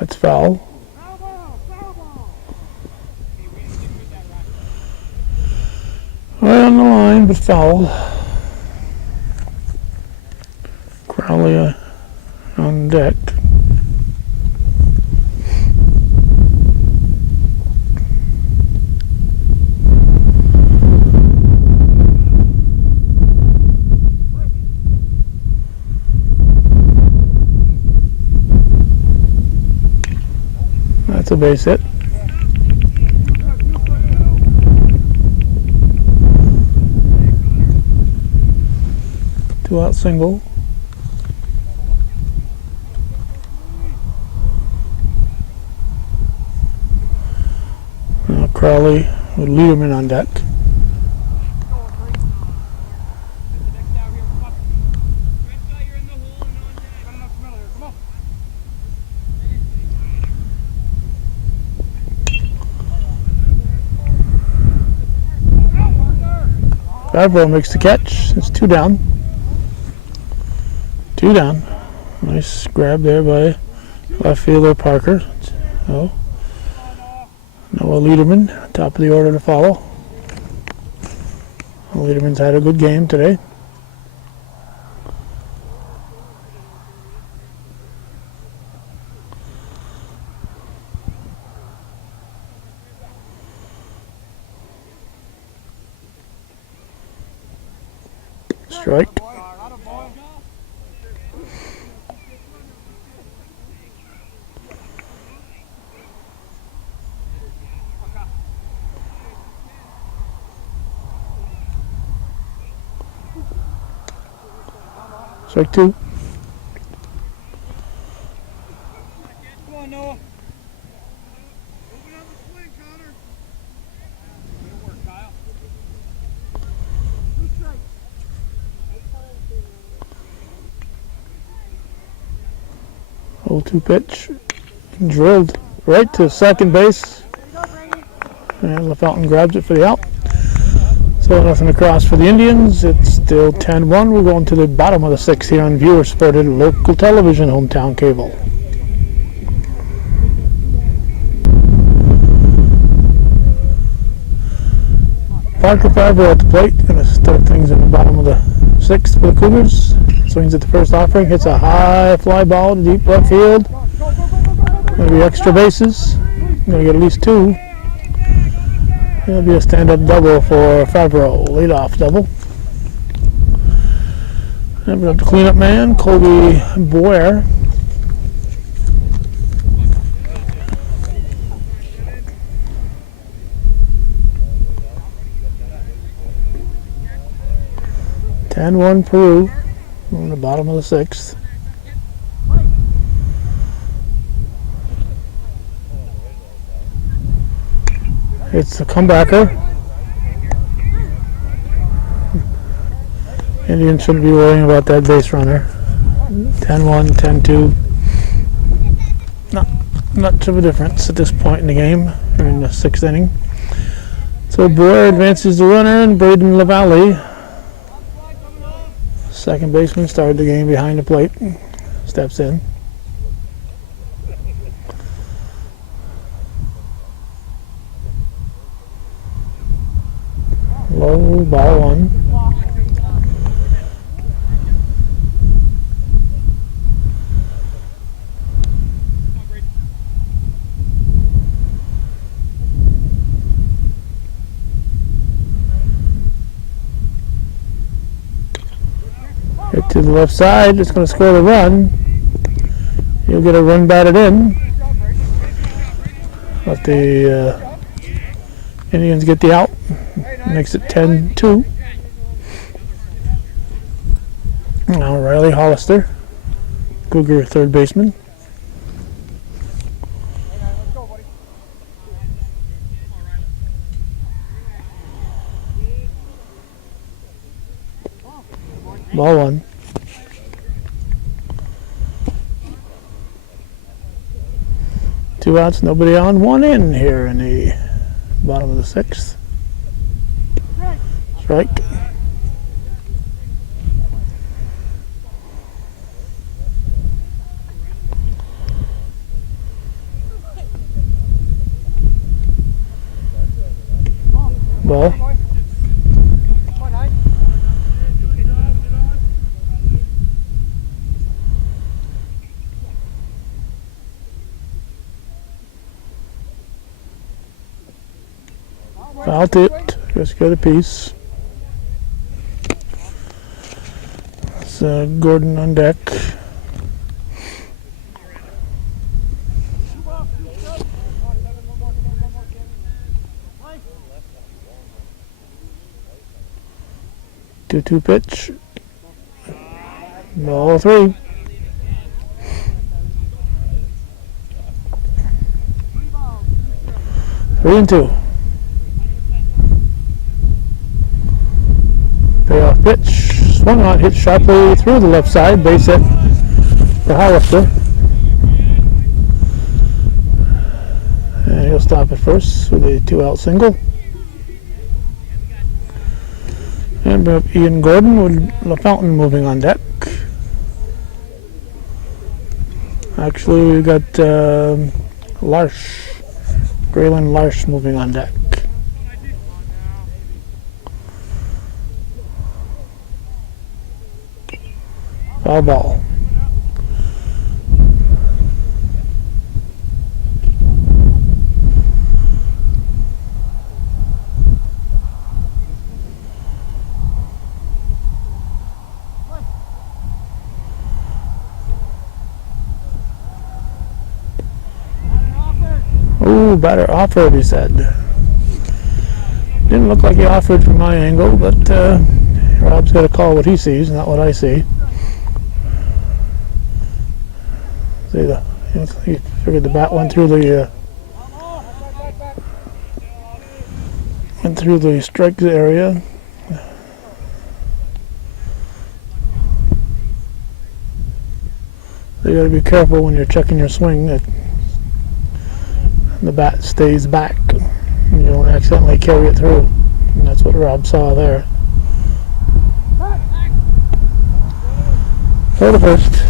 That's foul. Right on the line, but foul. Crowley on deck. That's a base hit. Two out single. Now Crowley with Lederman on deck. Favreau makes the catch. It's 2 down. 2 down. Nice grab there by left fielder Parker. Oh. Noah Lederman, top of the order to follow. Lederman's had a good game today. Strike. Strike 2. Come on, Noah. Moving on the swing, Connor. Good work, Kyle. 2 strikes. 0-2 pitch. Drilled right to second base. And LaFountain grabs it for the out. So nothing across for the Indians. It's still 10-1. We're going to the bottom of the 6th here on viewer supported local television, hometown cable. Parker Favreau at the plate. Going to start things in the bottom of the 6th for the Cougars. Swings at the first offering. Hits a high fly ball to deep left field. Going to be extra bases. Going to get at least 2. It'll be a stand-up double for Favreau. Lead-off double. And we have the cleanup man, Colby Boyer. (10-1) Peru on the bottom of the 6th. It's a comebacker. Indians shouldn't be worrying about that base runner. 10-1, 10-2. Not much of a difference at this point in the game, or in the 6th inning. So Boyer advances the runner, and Braden LaValle, second baseman, started the game behind the plate, steps in. Low, ball 1. Hit to the left side, it's going to score the run. He'll get a run batted in. Let the Indians get the out. Makes it 10-2. Now Riley Hollister, Cougar third baseman. Ball 1. Two outs, nobody on, 1 in here in the bottom of the 6th. Strike. ball. Come on, 9. 'Fouled it. Just got a piece. It's Gordon on deck. Two pitch. Ball 3. Three and 2. Payoff pitch. Swung on, hit sharply through the left side. Base hit for Hollister. And he'll stop at first with a 2-out single. And bring up Ian Gordon with LaFountain moving on deck. Actually, we've got Graylin Larsh moving on deck. Foul ball. Ooh, batter offered, he said. Didn't look like he offered from my angle, but Rob's got to call what he sees, not what I see. He figured the bat went through the strike area. So you got to be careful when you're checking your swing that the bat stays back and you don't accidentally carry it through. And that's what Rob saw there. For the first.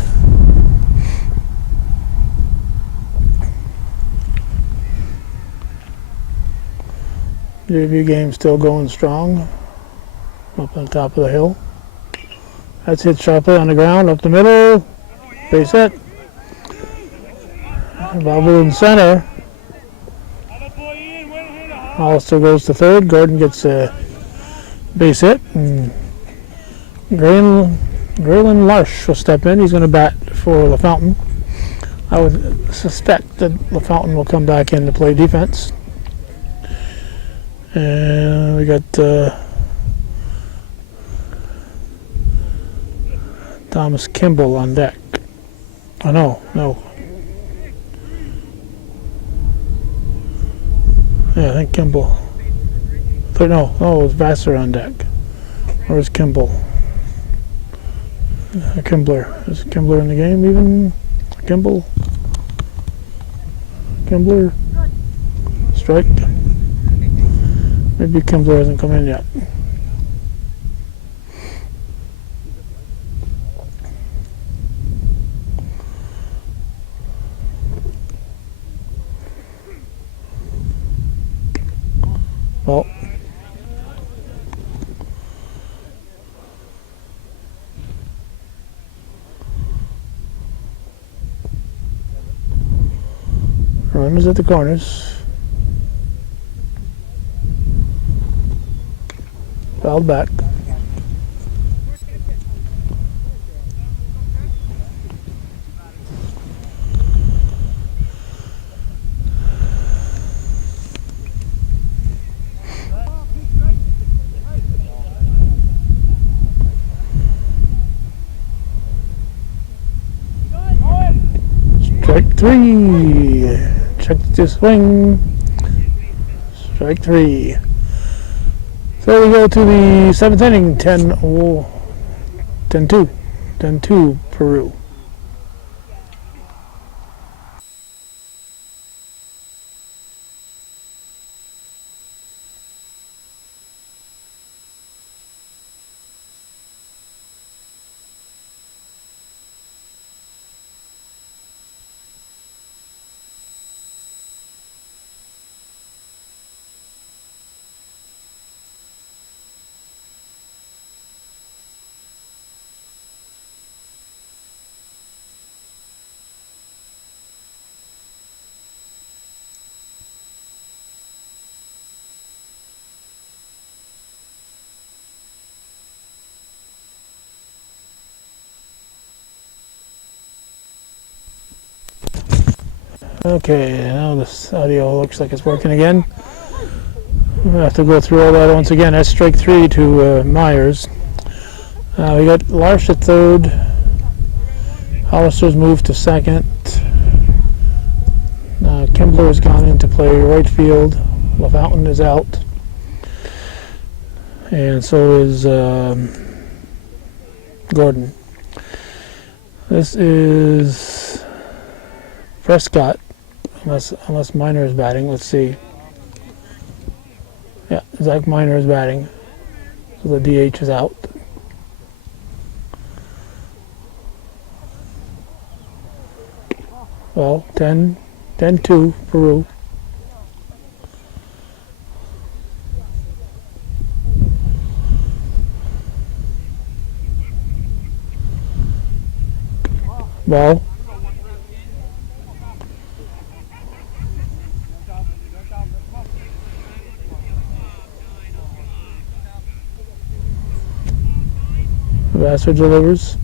JV game still going strong. Up on the top of the hill. That's hit sharply on the ground, up the middle. Base hit. Bobble in center. Hollister goes to third. Gordon gets a base hit. And Graylin Larsh will step in. He's going to bat for LaFountain. I would suspect that LaFountain will come back in to play defense. And we got Thomas Kimball on deck. Oh, no. Yeah, I think Kimball. No, it was Vassar on deck. Where's Kimball? Kimbler. Is Kimbler in the game even? Kimball? Kimbler? Strike? Maybe Kimbler hasn't come in yet. Well, runners at the corners. Fouled back. Strike 3. Check the swing. Strike 3. So we go to the 7th inning, 10-2 Peru. Okay, now this audio looks like it's working again. We'll have to go through all that once again. That's strike 3 to Myers. We got Larsh at third. Hollister's moved to second. Kimbler has gone into play right field. LaFountain is out. And so is Gordon. This is Prescott, unless Miner is batting. Let's see. Yeah, Zach Miner is batting. So the DH is out. Well, 10-2 Peru. Ball. Vassar delivers.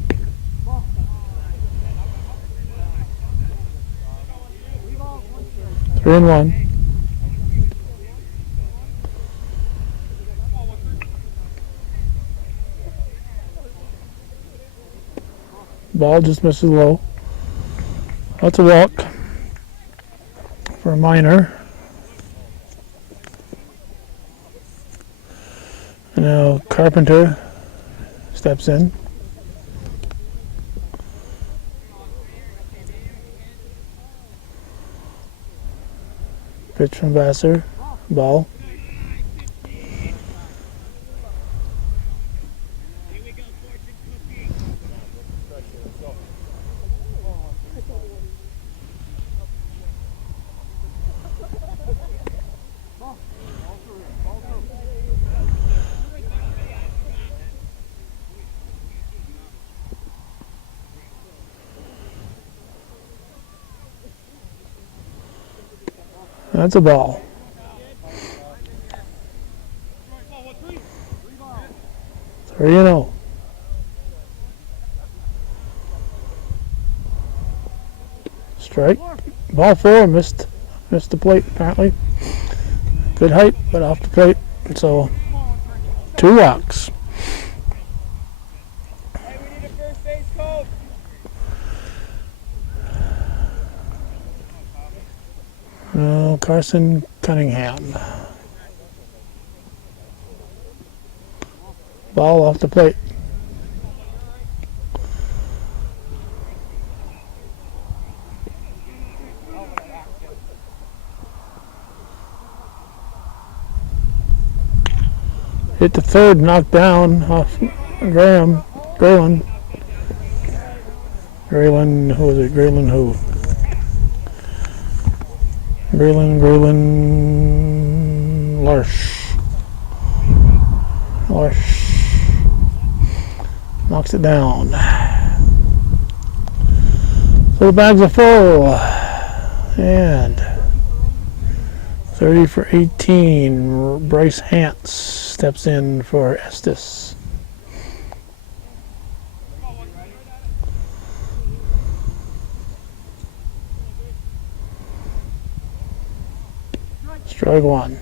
Three and one. Ball just misses low. That's a walk for a Miner. And now Carpenter steps in. Pitch from Vassar. Ball. That's a ball. Three and oh. Strike. Ball four. Missed the plate apparently. Good height, but off the plate. So 2 walks. Hey, we need a first base coach. Carson Cunningham. Ball off the plate. Hit the third, knocked down off Graylan. Who was it? Graylan Larsh. Knocks it down. So the bags are full. And 30 for 18. Bryce Hance steps in for Estes. Strike one.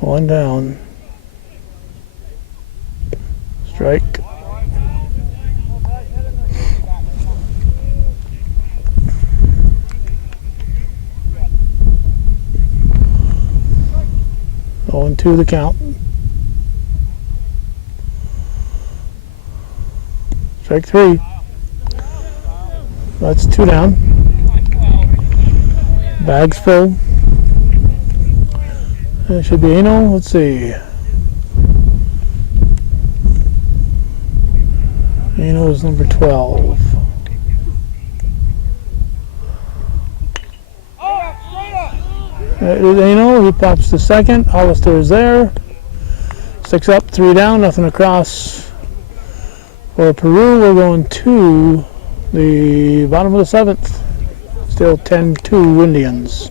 One down. Strike. Oh, and 2 the count. Strike 3. That's 2 down. Bags full. It should be Eno. Let's see. Eno is number 12. It is Eno. He pops to second. Hollister is there. 6 up, 3 down, nothing across. For Peru, we're going to the bottom of the 7th. Still 10-2 Indians.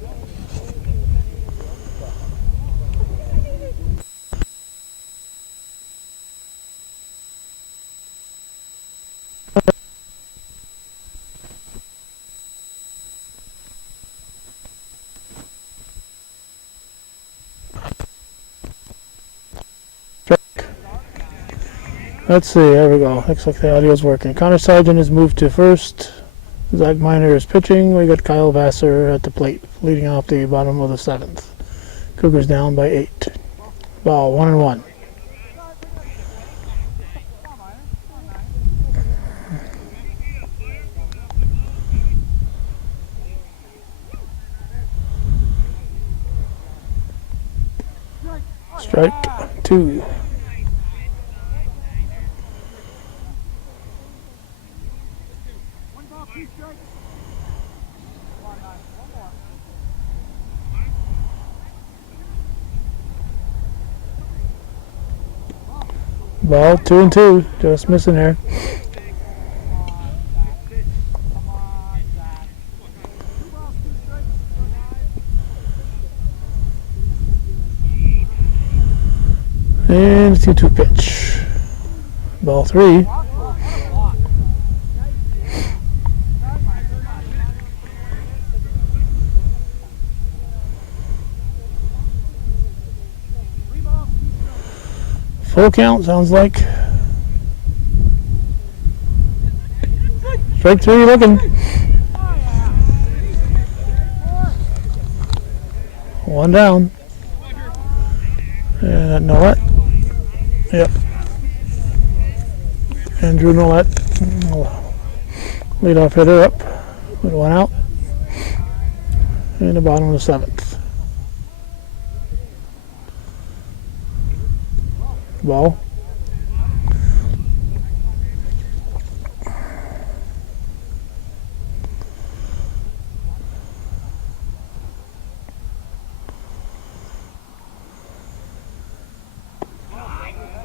Let's see, there we go. Looks like the audio's working. Connor Sargent is moved to first. Zach Miner is pitching. We got Kyle Vassar at the plate, leading off the bottom of the 7th. Cougars down by 8. Ball 1-1. Strike 2. Ball 2-2, just missing there. And 2-2 pitch. Ball 3. Full count, sounds like. Strike 3 looking. 1 down. And Nolet. Yep. Andrew Nolet. Leadoff hitter up with 1 out. In the bottom of the 7th. Ball.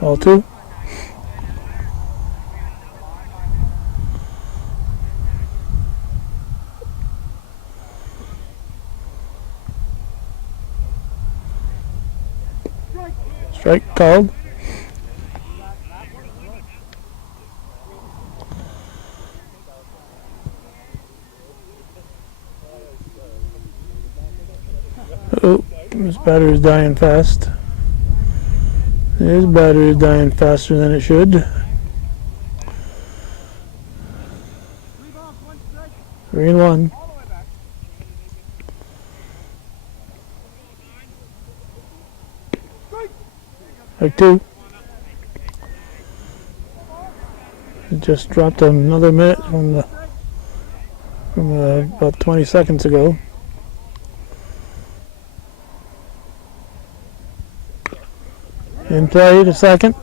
Ball 2. Strike called. Oh, this battery is dying fast. His battery is dying faster than it should. 3-1. Strike 2. It just dropped another minute from about 20 seconds ago. In play to second.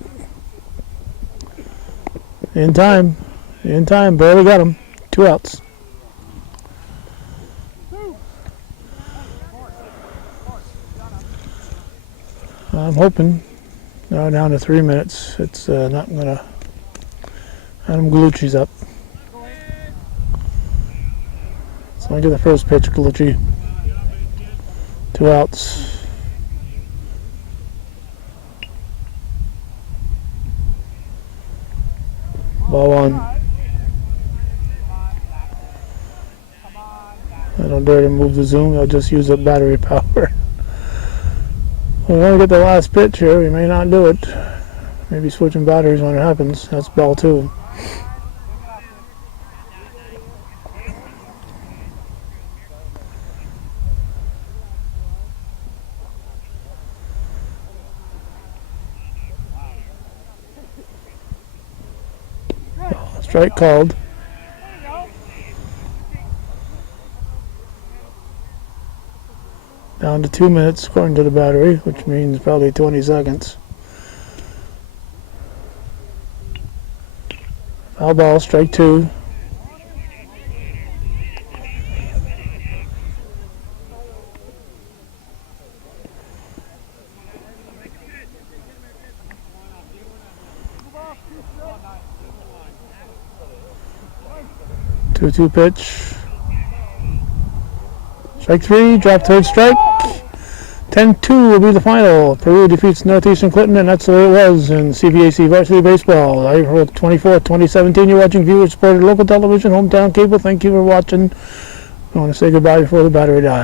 In time. In time. Barely got him. 2 outs. I'm hoping. Now down to 3 minutes. It's not gonna. Adam Galucci's up. So I get the first pitch, Galucci. 2 outs. Ball 1. I don't dare to move the zoom. I'll just use up battery power. We're going to get the last pitch here. We may not do it. Maybe switching batteries when it happens. That's ball 2. Strike called. Down to 2 minutes according to the battery, which means probably 20 seconds. Foul ball, strike 2. Two pitch. Strike 3, drop third strike. 10-2 will be the final. Peru defeats Northeastern Clinton, and that's the way it was in CVAC Varsity Baseball. April 24th, 2017. You're watching viewer-supported local television, hometown cable. Thank you for watching. I want to say goodbye before the battery dies.